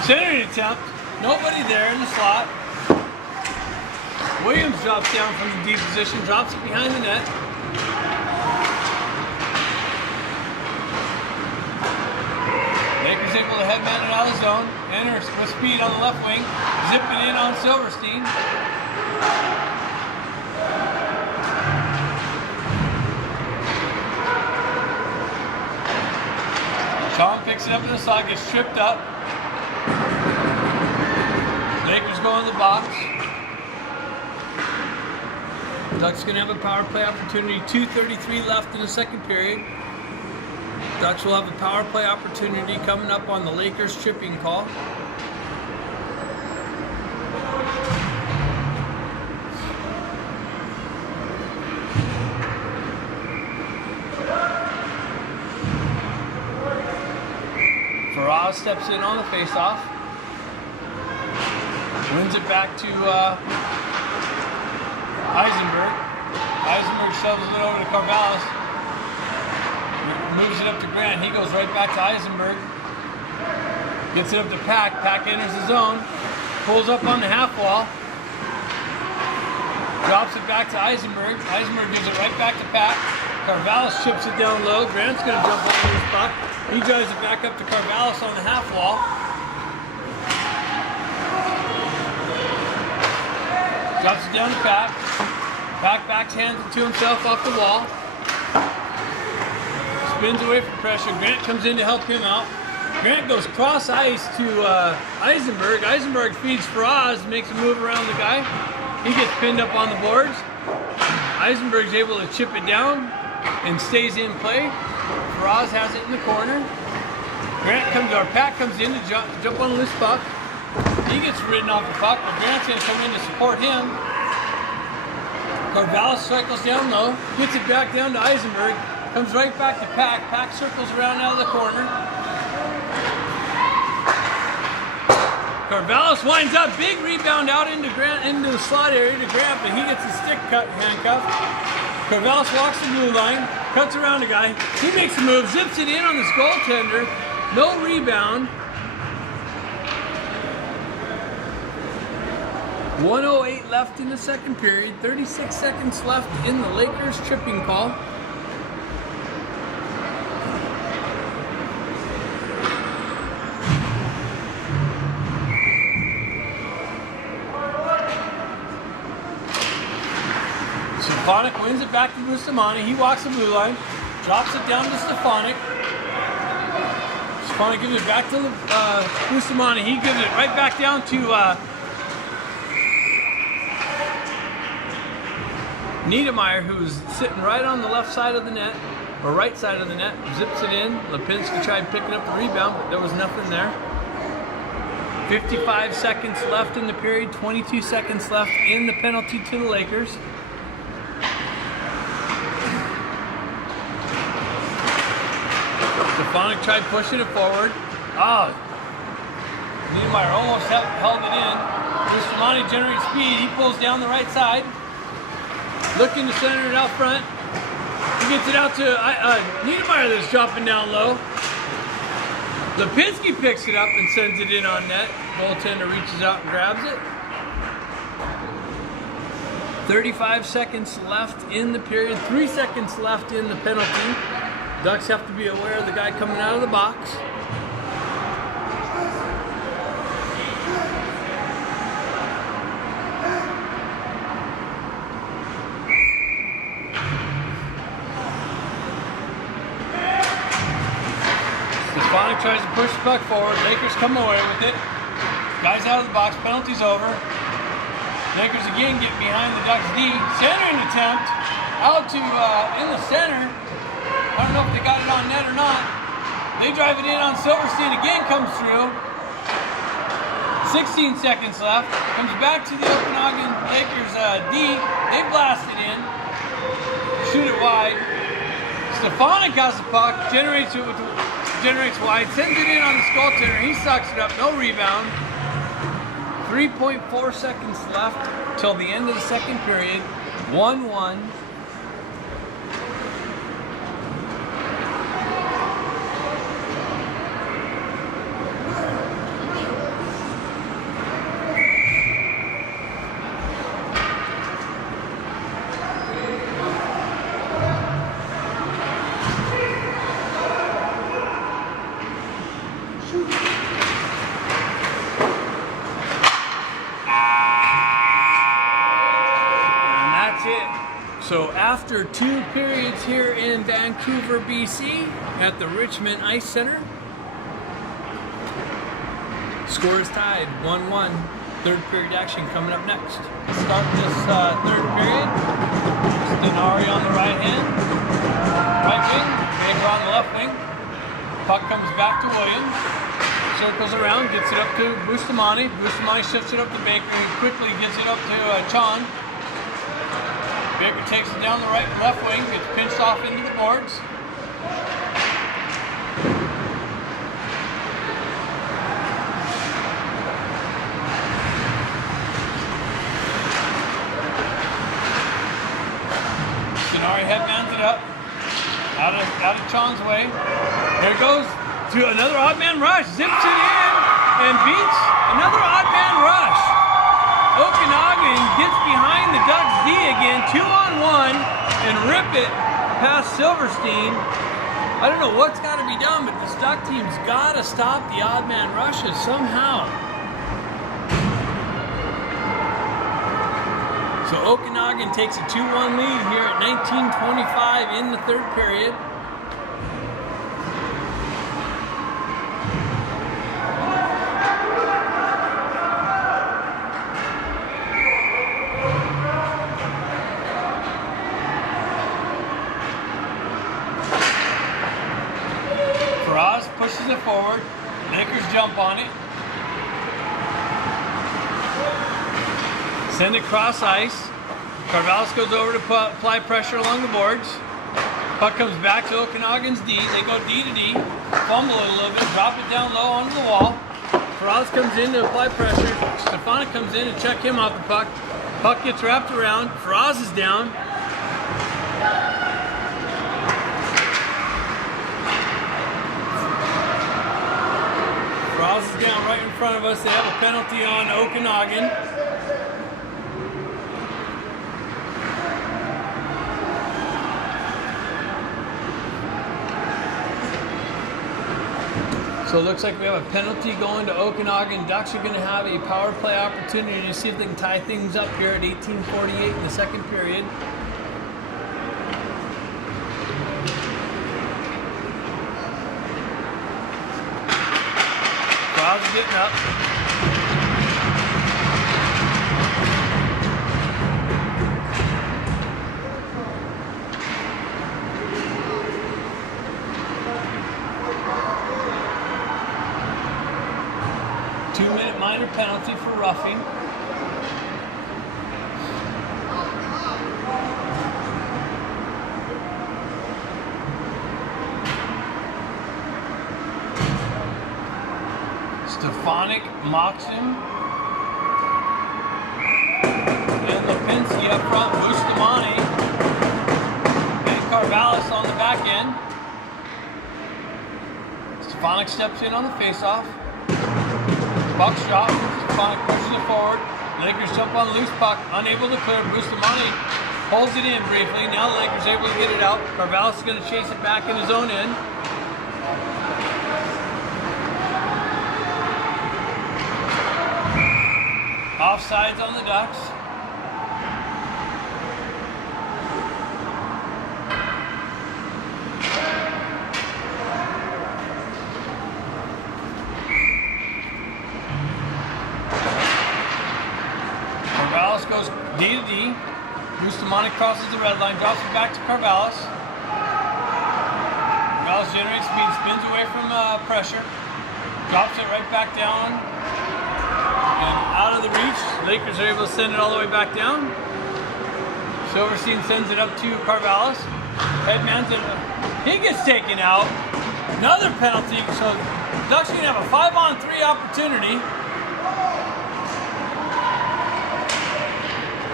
Centering attempt. Nobody there in the slot. Williams drops down from the deep position, drops it behind the net. Baker's able to headman it out of the zone. Enters with speed on the left wing. Zipping in on Silverstein. Chon picks it up in the slot, gets tripped up. Lakers go in the box. Ducks going to have a power play opportunity. 2:33 left in the second period. Ducks will have a power play opportunity coming up on the Lakers tripping call. Faraz steps in on the faceoff. Wins it back to Eisenberg. Eisenberg shoves it over to Carvallis. Moves it up to Grant. He goes right back to Eisenberg. Gets it up to Pack. Pack enters the zone. Pulls up on the half wall. Drops it back to Eisenberg. Eisenberg gives it right back to Pack. Carvallis chips it down low. Grant's going to jump over his puck. He drives it back up to Carvallis on the half wall. Drops it down to Pack. Pack backhands it to himself off the wall. Spins away from pressure. Grant comes in to help him out. Grant goes cross ice to Eisenberg. Eisenberg feeds Faraz, makes a move around the guy. He gets pinned up on the boards. Eisenberg's able to chip it down and stays in play. Faraz has it in the corner. Pack comes in to jump on a loose puck. He gets ridden off the puck, but Grant's going to come in to support him. Carvallis cycles down low, gets it back down to Eisenberg, comes right back to Pack. Pack circles around out of the corner. Carvallis winds up, big rebound out into the slot area to Grant, but he gets his stick cut handcuffed. Carvallis walks the blue line, cuts around the guy. He makes a move, zips it in on this goaltender. No rebound. 1:08 left in the second period. 36 seconds left in the Lakers tripping call. Stefanik wins it back to Bustamante. He walks the blue line, drops it down to Stefanik. Stefanik gives it back to Bustamante. He gives it right back down to Niedermeyer, who's sitting right on the left side of the net, or right side of the net, zips it in. Lipinski tried picking up the rebound, but there was nothing there. 55 seconds left in the period, 22 seconds left in the penalty to the Lakers. Stefanik tried pushing it forward. Niedermeyer almost held it in. Bustamante generates speed. He pulls down the right side. Looking to center it out front. He gets it out to Niedermeyer that's dropping down low. Lipinski picks it up and sends it in on net. Goaltender reaches out and grabs it. 35 seconds left in the period. 3 seconds left in the penalty. Ducks have to be aware of the guy coming out of the box. tries to push the puck forward. Lakers come away with it. Guys out of the box. Penalty's over. Lakers again get behind the Ducks D. Centering attempt out to in the center. I don't know if they got it on net or not. They drive it in on Silverstein. Again comes through. 16 seconds left. Comes back to the Okanagan Lakers D. They blast it in. Shoot it wide. Stefanik has the puck. Generates wide. Sends it in on the goaltender. He sucks it up. No rebound. 3.4 seconds left till the end of the second period. 1-1. So after 2 periods here in Vancouver, BC, at the Richmond Ice Center, score is tied, 1-1. Third period action coming up next. Start this third period. Stenari on the right hand, right wing, Baker on the left wing. Puck comes back to Williams, circles around, gets it up to Bustamante. Bustamante shifts it up to Baker, he quickly gets it up to Chon. Baker takes it down the right and left wing, gets pinched off into the boards. Stenari headmans it up, out of Chon's way. There it goes to another odd man rush, zips it in and beats another odd man rush. Okanagan gets behind the Ducks D again, 2-on-1, and rip it past Silverstein. I don't know what's got to be done, but this Duck team's got to stop the odd man rushes somehow. So Okanagan takes a 2-1 lead here at 19:25 in the third period. Pushes it forward. Lakers jump on it. Send it cross ice. Carvallis goes over to apply pressure along the boards. Puck comes back to Okanagan's D. They go D to D. Fumble it a little bit. Drop it down low onto the wall. Carvallis comes in to apply pressure. Stefanik comes in to check him off the puck. Puck gets wrapped around. Faraz is down. Faraz is down right in front of us. They have a penalty on Okanagan. So it looks like we have a penalty going to Okanagan. Ducks are going to have a power play opportunity to see if they can tie things up here at 18:48 in the second period. Crowd's getting up. Two-minute minor penalty for roughing. Stefanik mocks him. And Lipinski up front, Bustamante. And Carvallis on the back end. Stefanik steps in on the face-off. Puck shot. Stefanik pushes it forward. Lakers jump on loose puck, unable to clear. Bustamante holds it in briefly. Now the Lakers able to get it out. Carvallis is going to chase it back in his own end. Offsides on the Ducks. goes D to D. Bustamante crosses the red line, drops it back to Carvallis. Carvallis generates speed, spins away from pressure, drops it right back down, and out of the reach. Lakers are able to send it all the way back down. Silverstein sends it up to Carvallis. Headman's it. He gets taken out. Another penalty, so Ducks are going to have a 5-on-3 opportunity.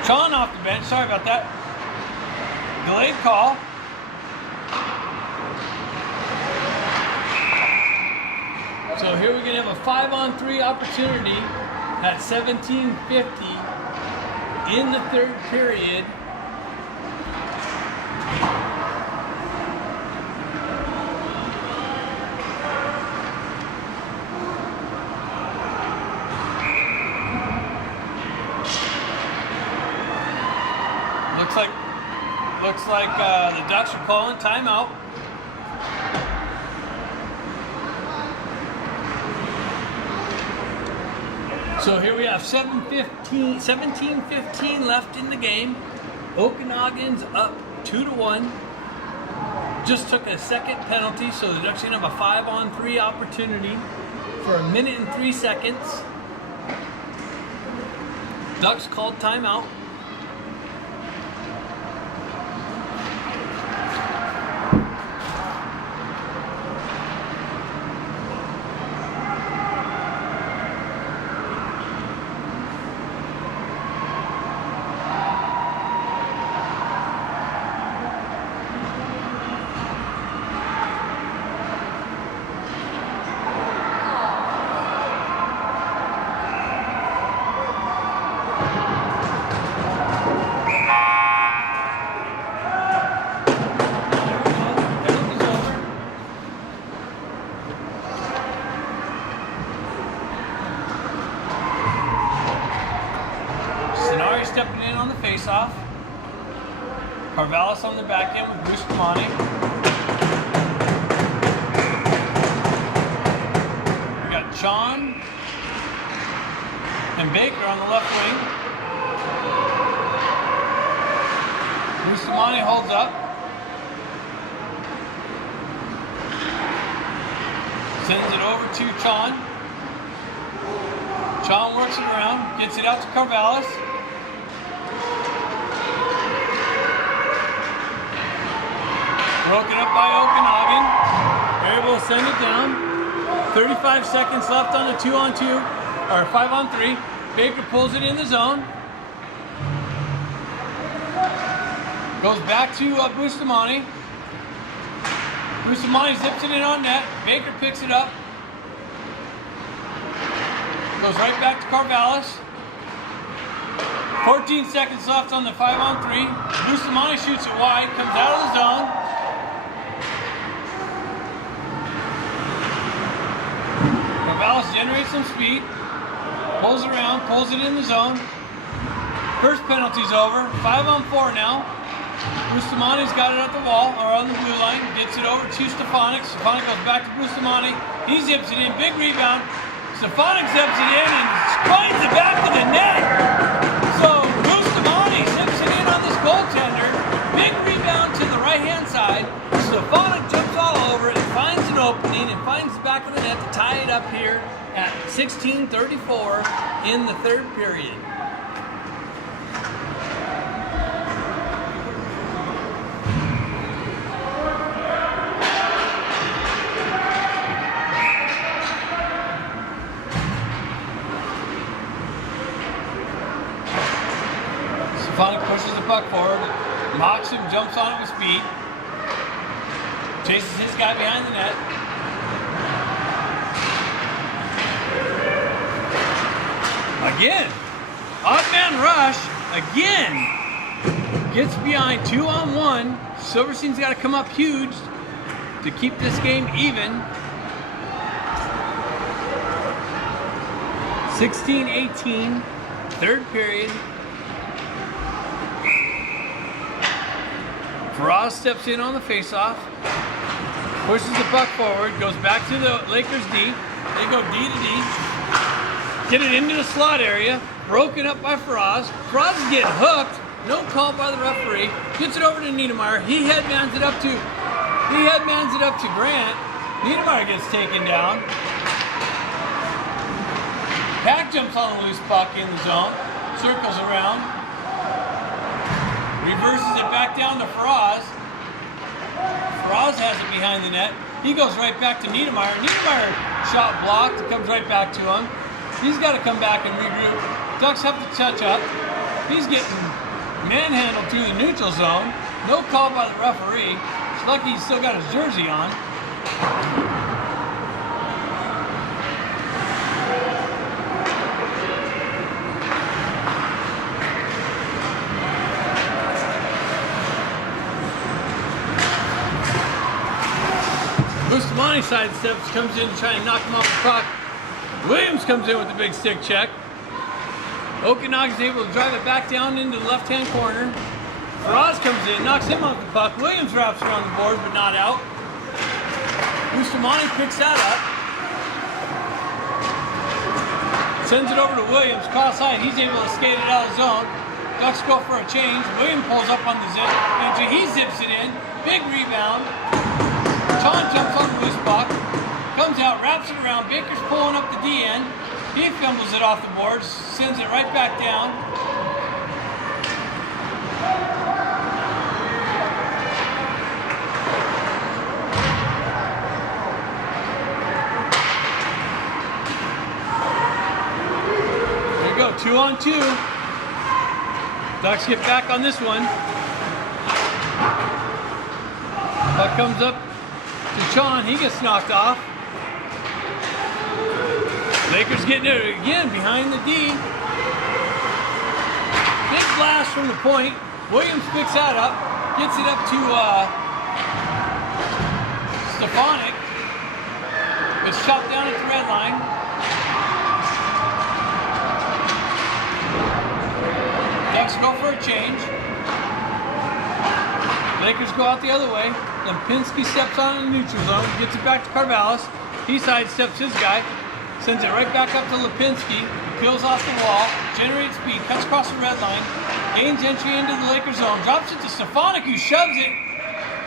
Sean off the bench, sorry about that. Delayed call. So here we're going to have a 5-on-3 opportunity at 17:50 in the third period. Looks like the Ducks are calling timeout. So here we have 17:15 left in the game. Okanagan's up 2-1. Just took a second penalty, so the Ducks are gonna have a 5-on-3 opportunity for 1 minute and 3 seconds. Ducks called timeout. Stepping in on the face-off. Carvallis on the back end with Bustamante. We got Sean and Baker on the left wing. Bustamante holds up. Sends it over to Sean. Sean works it around, gets it out to Carvallis. Broken up by Okanagan. They're able to send it down. 35 seconds left on the 2-on-2, or 5-on-3. Baker pulls it in the zone. Goes back to Bustamante. Bustamante zips it in on net. Baker picks it up. Goes right back to Carvallis. 14 seconds left on the 5-on-3. Bustamante shoots it wide, comes out of the zone. Carvallis generates some speed, pulls around, pulls it in the zone. First penalty's over. 5-on-4 now. Bustamante's got it at the wall, or on the blue line, gets it over to Stefanik. Stefanik goes back to Bustamante. He zips it in, big rebound. Stefanik zips it in and finds the back of the net. So Bustamante zips it in on this goaltender. Big rebound to the right-hand side. Stefanik jumps all over it and finds an opening and finds the back of the net to tie it up here at 16:34 in the third period. Stefanik pushes the puck forward, mocks him, jumps on it with speed, chases his guy behind the net. Again, odd man rush, again, gets behind 2-on-1. Silverstein's got to come up huge to keep this game even. 16-18, third period. Faraz steps in on the faceoff, pushes the puck forward, goes back to the Lakers D. They go D to D. Get it into the slot area. Broken up by Faraz. Faraz is getting hooked. No call by the referee. Gets it over to Niedermeyer. He headmans it up to Grant. Niedermeyer gets taken down. Pack jumps on the loose puck in the zone. Circles around. Reverses it back down to Faraz. Faraz has it behind the net. He goes right back to Niedermeyer. Niedermeyer shot blocked. It comes right back to him. He's got to come back and regroup. Ducks have to touch up. He's getting manhandled through the neutral zone. No call by the referee. It's lucky he's still got his jersey on. Bustamante sidesteps, comes in to try and knock him off the puck. Williams comes in with the big stick check. Okanagan's able to drive it back down into the left-hand corner. Faraz comes in, knocks him off the puck. Williams wraps around the board, but not out. Bustamante picks that up. Sends it over to Williams, cross-side. He's able to skate it out of the zone. Ducks go for a change. Williams pulls up on the zip. And he zips it in. Big rebound. John jumps on the loose puck. Comes out, wraps it around. Baker's pulling up the D end. He fumbles it off the boards, sends it right back down. There you go, 2-on-2. Ducks get back on this one. Puck comes up to Chon, he gets knocked off. Lakers getting it again behind the D. Big blast from the point. Williams picks that up, gets it up to Stefanik. It's chopped down at the red line. Ducks go for a change. Lakers go out the other way. Lipinski steps on in the neutral zone, gets it back to Carvallis. He sidesteps his guy. Sends it right back up to Lipinski, peels off the wall, generates speed, cuts across the red line, gains entry into the Lakers zone, drops it to Stefanik, who shoves it,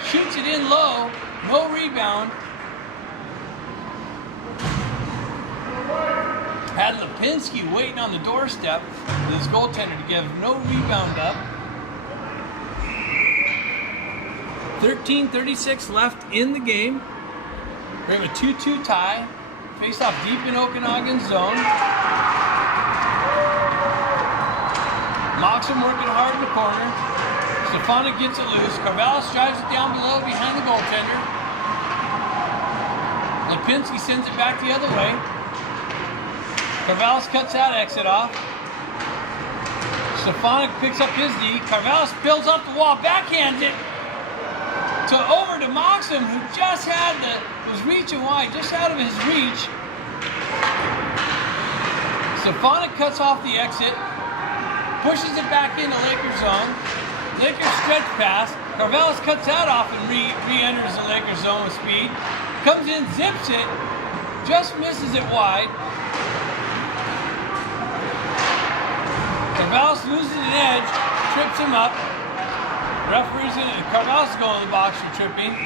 shoots it in low, no rebound. Had Lipinski waiting on the doorstep with his goaltender to give no rebound up. 13:36 left in the game. We have a 2-2 tie. Face off deep in Okanagan zone. Moxham working hard in the corner. Stefanik gets it loose. Carvallis drives it down below behind the goaltender. Lipinski sends it back the other way. Carvallis cuts that exit off. Stefanik picks up his D. Carvallis builds off the wall, backhands it over to Moxham, who just was reaching wide, just out of his reach. Stefanik cuts off the exit, pushes it back into Lakers zone. Lakers stretch pass. Carvallis cuts that off and re-enters the Lakers zone with speed. Comes in, zips it, just misses it wide. Carvallis loses an edge, trips him up. Referee's in it. Carvallis going to the box for tripping.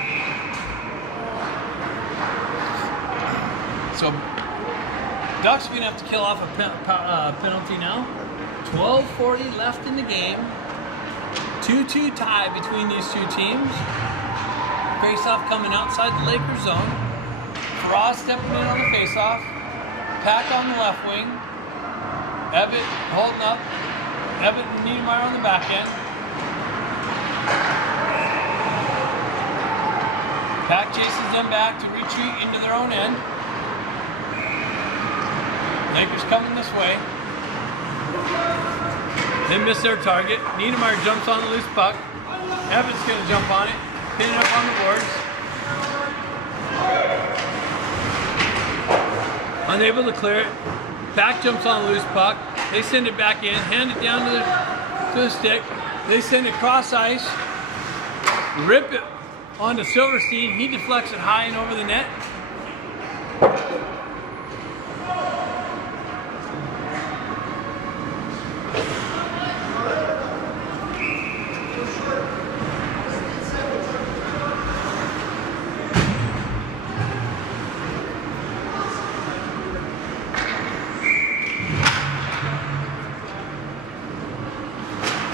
So Ducks are going to have to kill off a penalty now. 12:40 left in the game. 2-2 tie between these two teams. Face-off coming outside the Lakers zone. Faraz stepping in on the face-off. Pack on the left wing. Ebbett holding up. Ebbett and Niedermeyer on the back end. Pack chases them back to retreat into their own end. Lakers coming this way. They miss their target. Niedermeyer jumps on the loose puck. Evan's going to jump on it, pin it up on the boards. Unable to clear it. Pack jumps on the loose puck. They send it back in, hand it down to the stick. They send it cross ice, rip it onto Silverstein. He deflects it high and over the net.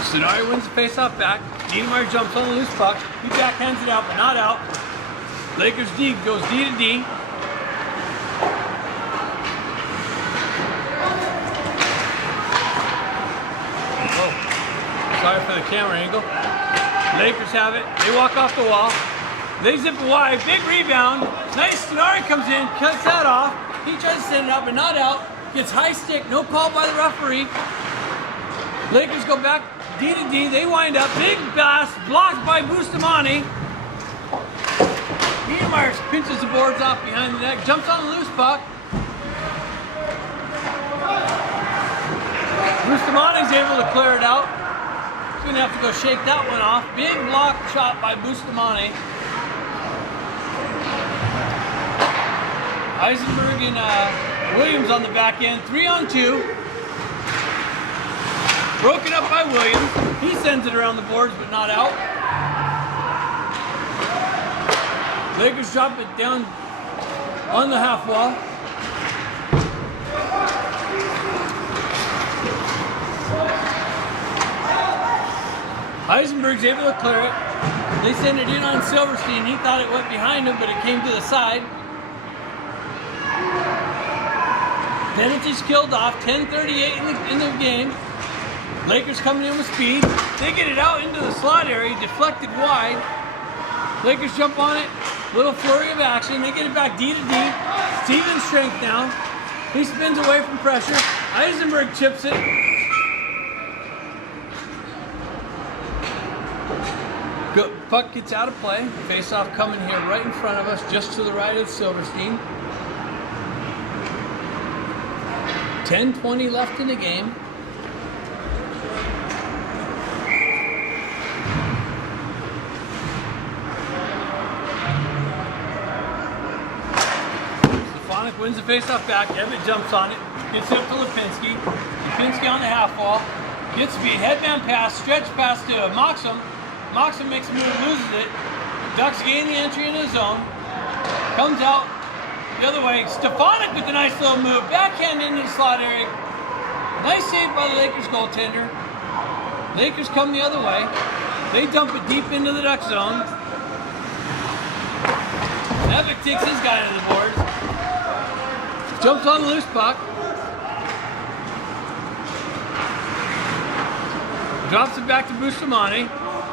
Sonari wins the face-off back. Niedermeyer jumps on the loose puck. He backhands it out, but not out. Lakers D goes D to D. Oh, sorry for the camera angle. Lakers have it. They walk off the wall. They zip it wide. Big rebound. Nice. Sonari comes in, cuts that off. He tries to send it up, but not out. Gets high stick. No call by the referee. Lakers go back D to D. They wind up. Big pass. Blocked by Bustamante. Niedermeyer pinches the boards off behind the net. Jumps on the loose puck. Bustamante's able to clear it out. He's going to have to go shake that one off. Big block shot by Bustamante. Eisenberg and Williams on the back end. 3-on-2. Broken up by Williams. He sends it around the boards, but not out. Lakers drop it down on the half wall. Eisenberg's able to clear it. They send it in on Silverstein. He thought it went behind him, but it came to the side. Penalty's killed off. 10:38 in the game. Lakers coming in with speed. They get it out into the slot area, deflected wide. Lakers jump on it. Little flurry of action. They get it back D to D. Stevens' strength now. He spins away from pressure. Eisenberg chips it. Puck gets out of play. Face-off coming here right in front of us, just to the right of Silverstein. 10:20 left in the game. Stefanik wins the face-off back. Evitt jumps on it. Gets it up to Lipinski. Lipinski on the half wall. Gets speed. Headman pass. Stretch pass to Moxham. Moxham makes a move, loses it. Ducks gain the entry in the zone. Comes out the other way. Stefanik with a nice little move. Backhand into the slot area. Nice save by the Lakers goaltender. Lakers come the other way. They dump it deep into the Duck zone. Evitt takes his guy to the boards. Jumps on the loose puck. Drops it back to Bustamante.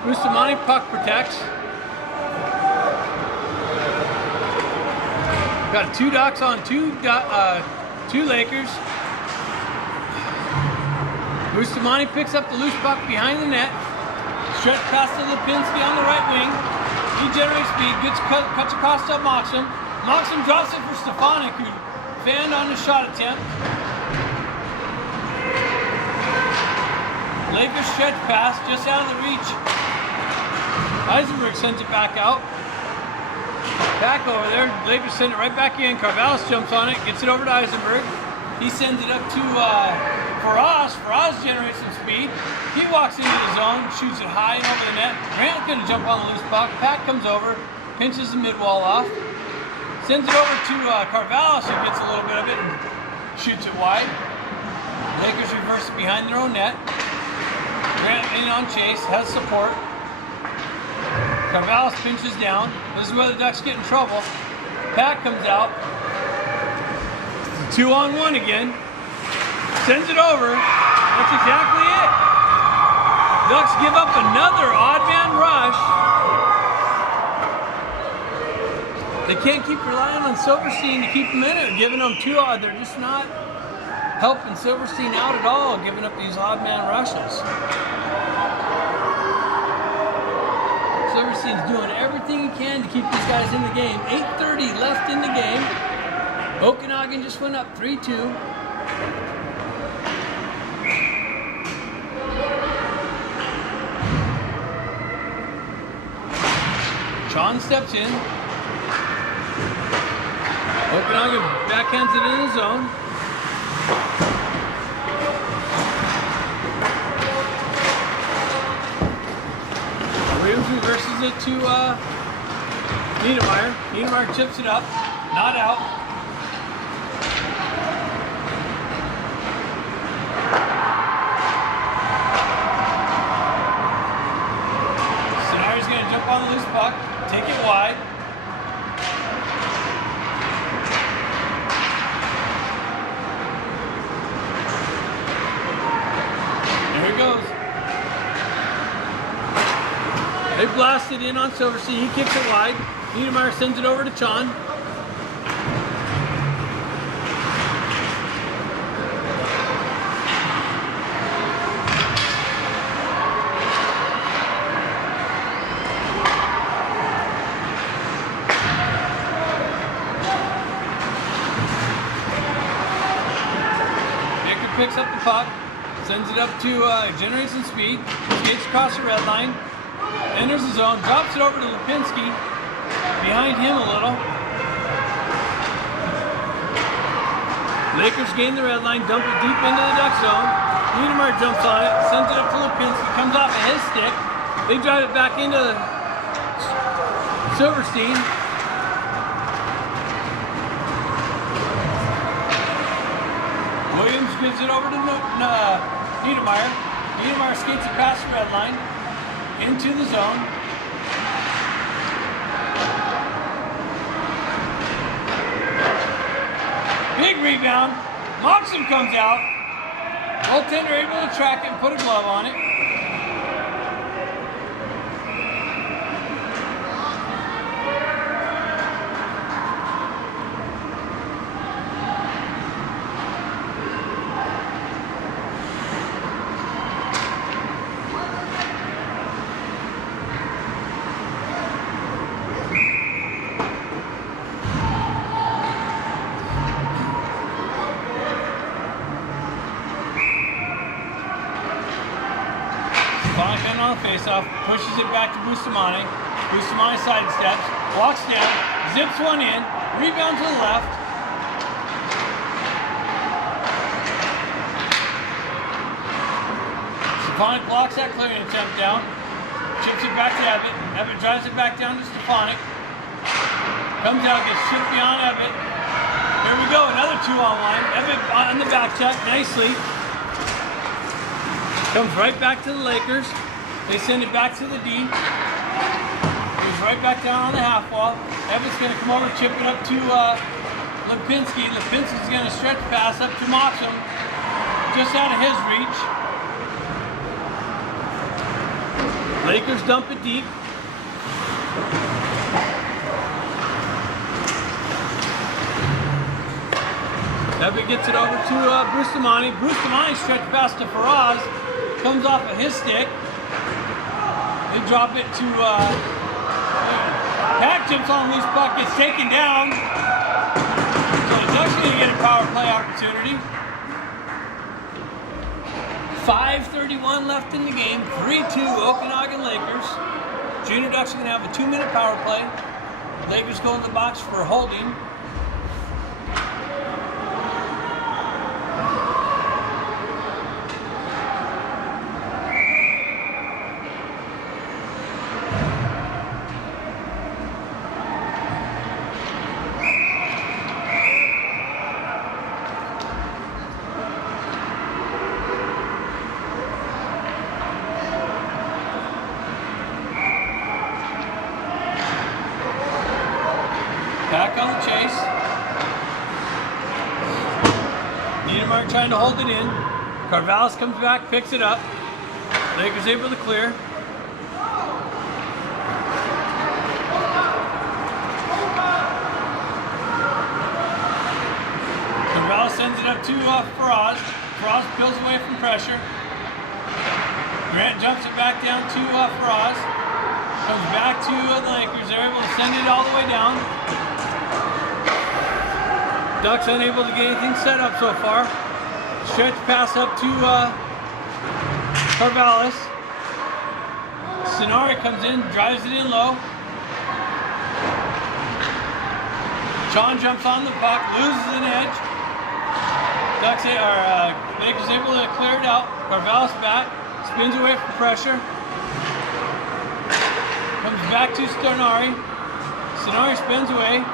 Bustamante puck protects. Got 2 Ducks on 2 Lakers. Bustamante picks up the loose puck behind the net. Stretch pass to Lipinski on the right wing. He generates speed, cuts across to Moxham. Moxham drops it for Stefanik, who fanned on the shot attempt. Lakers stretch pass, just out of the reach. Eisenberg sends it back out. Back over there. Lakers send it right back in. Carvallis jumps on it, gets it over to Eisenberg. He sends it up to Faraz. Faraz generates some speed. He walks into the zone, shoots it high and over the net. Grant's going to jump on the loose puck. Pat comes over, pinches the mid-wall off. Sends it over to Carvallis, who gets a little bit of it and shoots it wide. Lakers reverse it behind their own net. Grant in on chase, has support. Carvallis pinches down. This is where the Ducks get in trouble. Pat comes out. 2-on-1 again. Sends it over. That's exactly it. Ducks give up another odd man rush. They can't keep relying on Silverstein to keep them in it. Giving them 2 odd. They're just not helping Silverstein out at all, giving up these odd man rushes. Silverstein's doing everything he can to keep these guys in the game. 8:30 left in the game. Okanagan just went up 3-2. Sean steps in. Okanagan backhands it in the zone. Williams reverses it to Niedermeyer. Niedermeyer chips it up, not out. goes. They blast it in on Silverstein. He kicks it wide. Niedermeyer sends it over to Chon. Picks up the puck, sends it up to, generates some speed, skates across the red line, enters the zone, drops it over to Lipinski, behind him a little. Lakers gain the red line, dump it deep into the Duck zone. Niedermeyer jumps on it, sends it up to Lipinski, comes off of his stick. They drive it back into Silverstein. Williams gives it over to Niedermeyer. Niedermeyer skates across the red line into the zone. Big rebound. Moxham comes out. Goaltender able to track it and put a glove on it. On the face-off, pushes it back to Bustamante. Bustamante sidesteps, walks down, zips one in, rebound to the left. Stefanik blocks that clearing attempt down, chips it back to Ebbett. Ebbett drives it back down to Stefanik. Comes out, gets shipped beyond Ebbett. Here we go, another 2-on-1. Ebbett on the back check, nicely. Comes right back to the Lakers. They send it back to the D. Goes right back down on the half wall. Evan's going to come over, chip it up to Lipinski. Lipinski's going to stretch pass up to Moxham, just out of his reach. Lakers dump it deep. Evan gets it over to Bustamante. Bustamante stretch pass to Faraz. Comes off of his stick. They drop it to Pack jumps on loose puck, gets taken down. So the Ducks going to get a power play opportunity. 5:31 left in the game. 3-2 Okanagan Lakers. Junior Ducks are going to have a 2-minute power play. Lakers go in the box for holding. Back on the chase. Niedermeyer trying to hold it in. Carvallis comes back, picks it up. Lakers able to clear. Carvallis sends it up to Faraz. Faraz peels away from pressure. Grant jumps it back down to Faraz. Comes back to the Lakers. They're able to send it all the way down. Ducks unable to get anything set up so far. Stretch pass up to Carvallis. Sinari comes in, drives it in low. Chon jumps on the puck, loses an edge. Ducks Lakers able to clear it out. Carvallis back, spins away from pressure. Comes back to Stornari. Sinari spins away.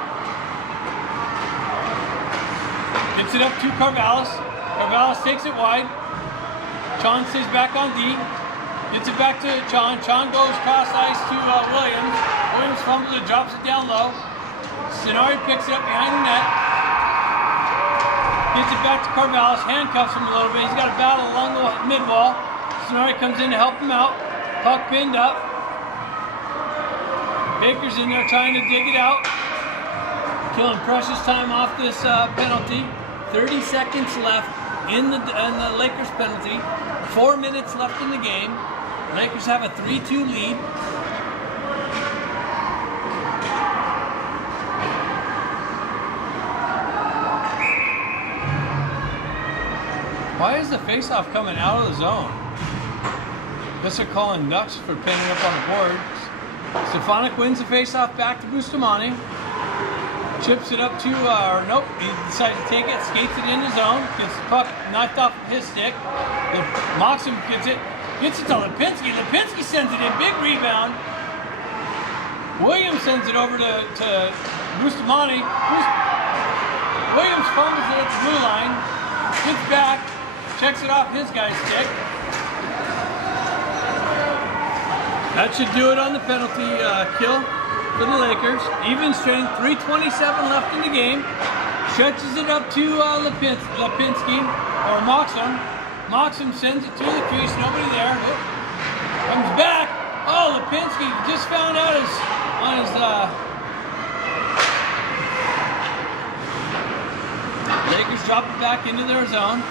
Gets it up to Carvallis. Carvallis takes it wide. Chon stays back on D. Gets it back to Chon. Chon goes cross ice to Williams. Williams fumbles it, drops it down low. Sinari picks it up behind the net. Gets it back to Carvallis. Handcuffs him a little bit. He's got a battle along the mid wall. Stenari comes in to help him out. Puck pinned up. Baker's in there trying to dig it out. Killing precious time off this penalty. 30 seconds left in the Lakers penalty. 4 minutes left in the game. Lakers have a 3-2 lead. Why is the faceoff coming out of the zone? Guess they're calling Ducks for pinning up on the boards. Stefanik wins the faceoff back to Bustamante. Chips it up to, nope, he decides to take it, skates it in the zone, gets the puck knocked off of his stick. Moxham gets it to Lipinski. Lipinski sends it in, big rebound. Williams sends it over to Bustamante. Williams fumbles it at the blue line, gets back, checks it off his guy's stick. That should do it on the penalty kill for the Lakers. Even strength, 3:27 left in the game. Stretches it up to Lipinski, or Moxham. Moxham sends it to the crease, nobody there. Comes back. Oh, Lipinski just found out on his Lakers drop it back into their zone.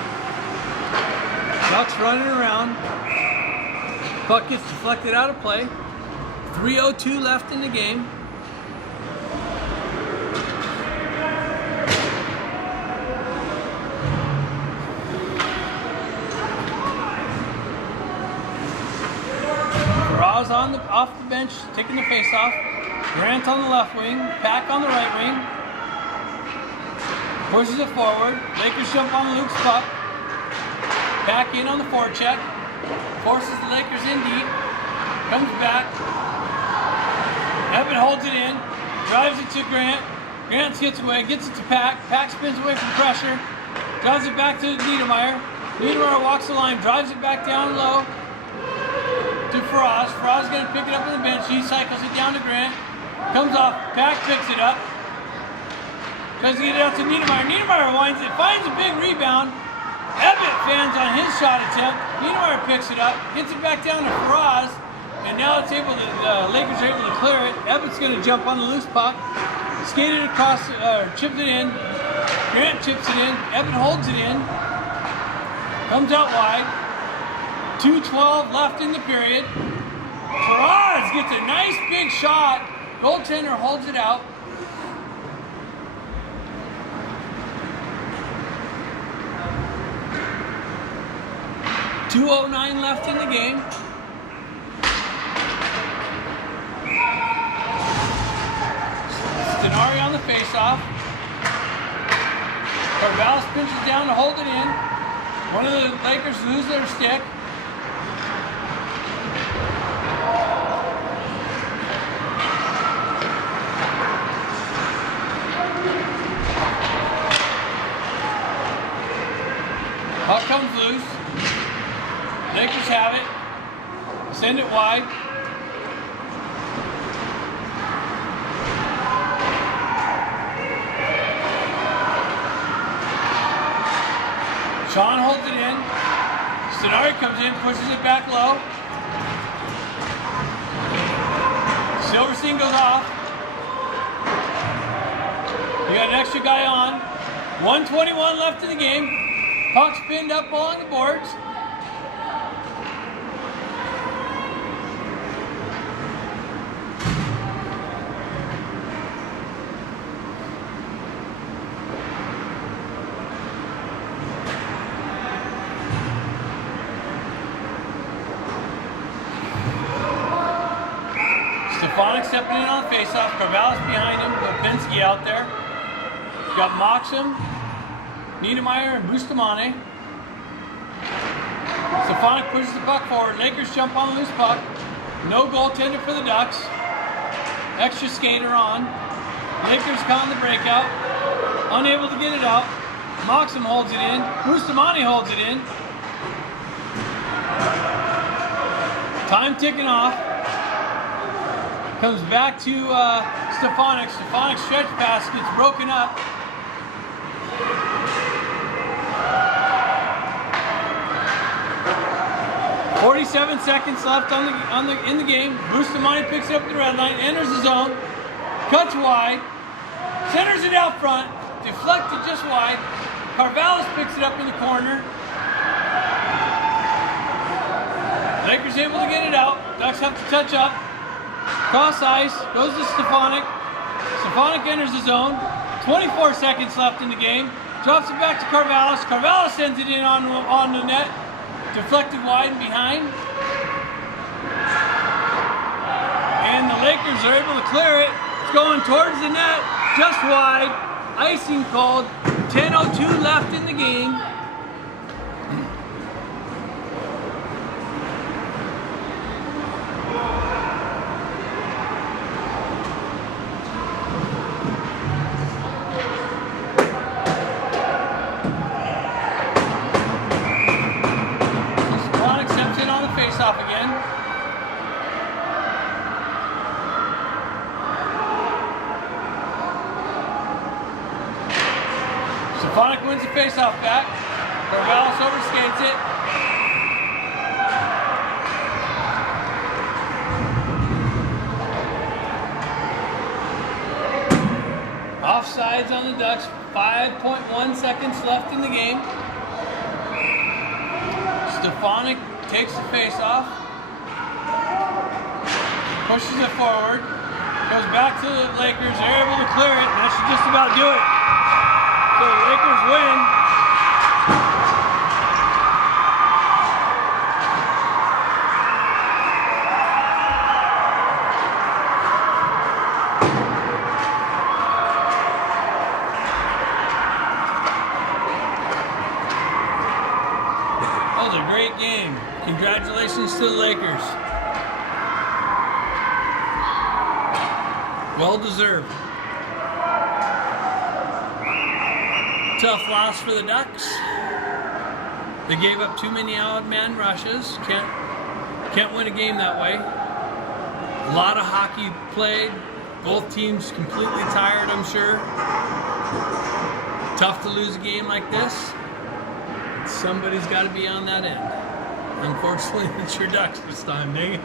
Ducks running around. Puck gets deflected out of play. 3:02 left in the game. Raz off the bench, taking the face off. Grant on the left wing, Pack on the right wing. Pushes it forward. Lakers jump on Luke's puck. Pack in on the forecheck. Forces the Lakers in deep. Comes back. Evan holds it in. Drives it to Grant. Grant gets away. Gets it to Pack. Pack spins away from pressure. Drives it back to Niedermeyer. Niedermeyer walks the line. Drives it back down low to Faraz. Faraz is going to pick it up on the bench. He cycles it down to Grant. Comes off. Pack picks it up. Tries to get it out to Niedermeyer. Niedermeyer winds it. Finds a big rebound. Ebbett fans on his shot attempt. Niedermeyer picks it up, gets it back down to Faraz, and now it's able to, Lakers are able to clear it. Ebbett's going to jump on the loose puck, skate it across, chipped it in. Grant chips it in. Ebbett holds it in. Comes out wide. 2:12 left in the period. Faraz gets a nice big shot. Goaltender holds it out. .209 left in the game. Stenari on the faceoff. Corvallis pinches down to hold it in. One of the Lakers lose their stick. Puck comes loose. Lakers have it. Send it wide. Sean holds it in. Stenari comes in, pushes it back low. Silverstein goes off. You got an extra guy on. 1:21 left in the game. Puck's pinned up along the boards. Stefanik stepping in on the faceoff. Corvallis behind him. Lipinski out there. Got Moxham, Niedermeyer, and Bustamante. Stefanik pushes the puck forward. Lakers jump on the loose puck. No goaltender for the Ducks. Extra skater on. Lakers caught in the breakout. Unable to get it out. Moxham holds it in. Bustamante holds it in. Time ticking off. Comes back to Stefanik. Stefanik's stretch pass gets broken up. 27 seconds left in the game. Bustamante picks it up the red line, enters the zone, cuts wide, centers it out front, deflected just wide. Carvallis picks it up in the corner. Lakers able to get it out. Ducks have to touch up. Cross ice, goes to Stefanik. Stefanik enters the zone. 24 seconds left in the game. Drops it back to Carvallis. Carvallis sends it in on the net. Deflected wide and behind. And the Lakers are able to clear it. It's going towards the net, just wide. Icing called. 10:02 left in the game. Off again. Stefanik wins the face-off back. Carvallis overskates it. Offsides on the Ducks. 5.1 seconds left in the game. Stefanik takes the face off, pushes it forward, goes back to the Lakers. They're able to clear it, and that should just about do it. So the Lakers win. That was a great game. Congratulations to the Lakers. Well deserved. Tough loss for the Ducks. They gave up too many odd man rushes. Can't win a game that way. A lot of hockey played. Both teams completely tired, I'm sure. Tough to lose a game like this. Somebody's got to be on that end. Unfortunately, it's your Ducks this time, dang it.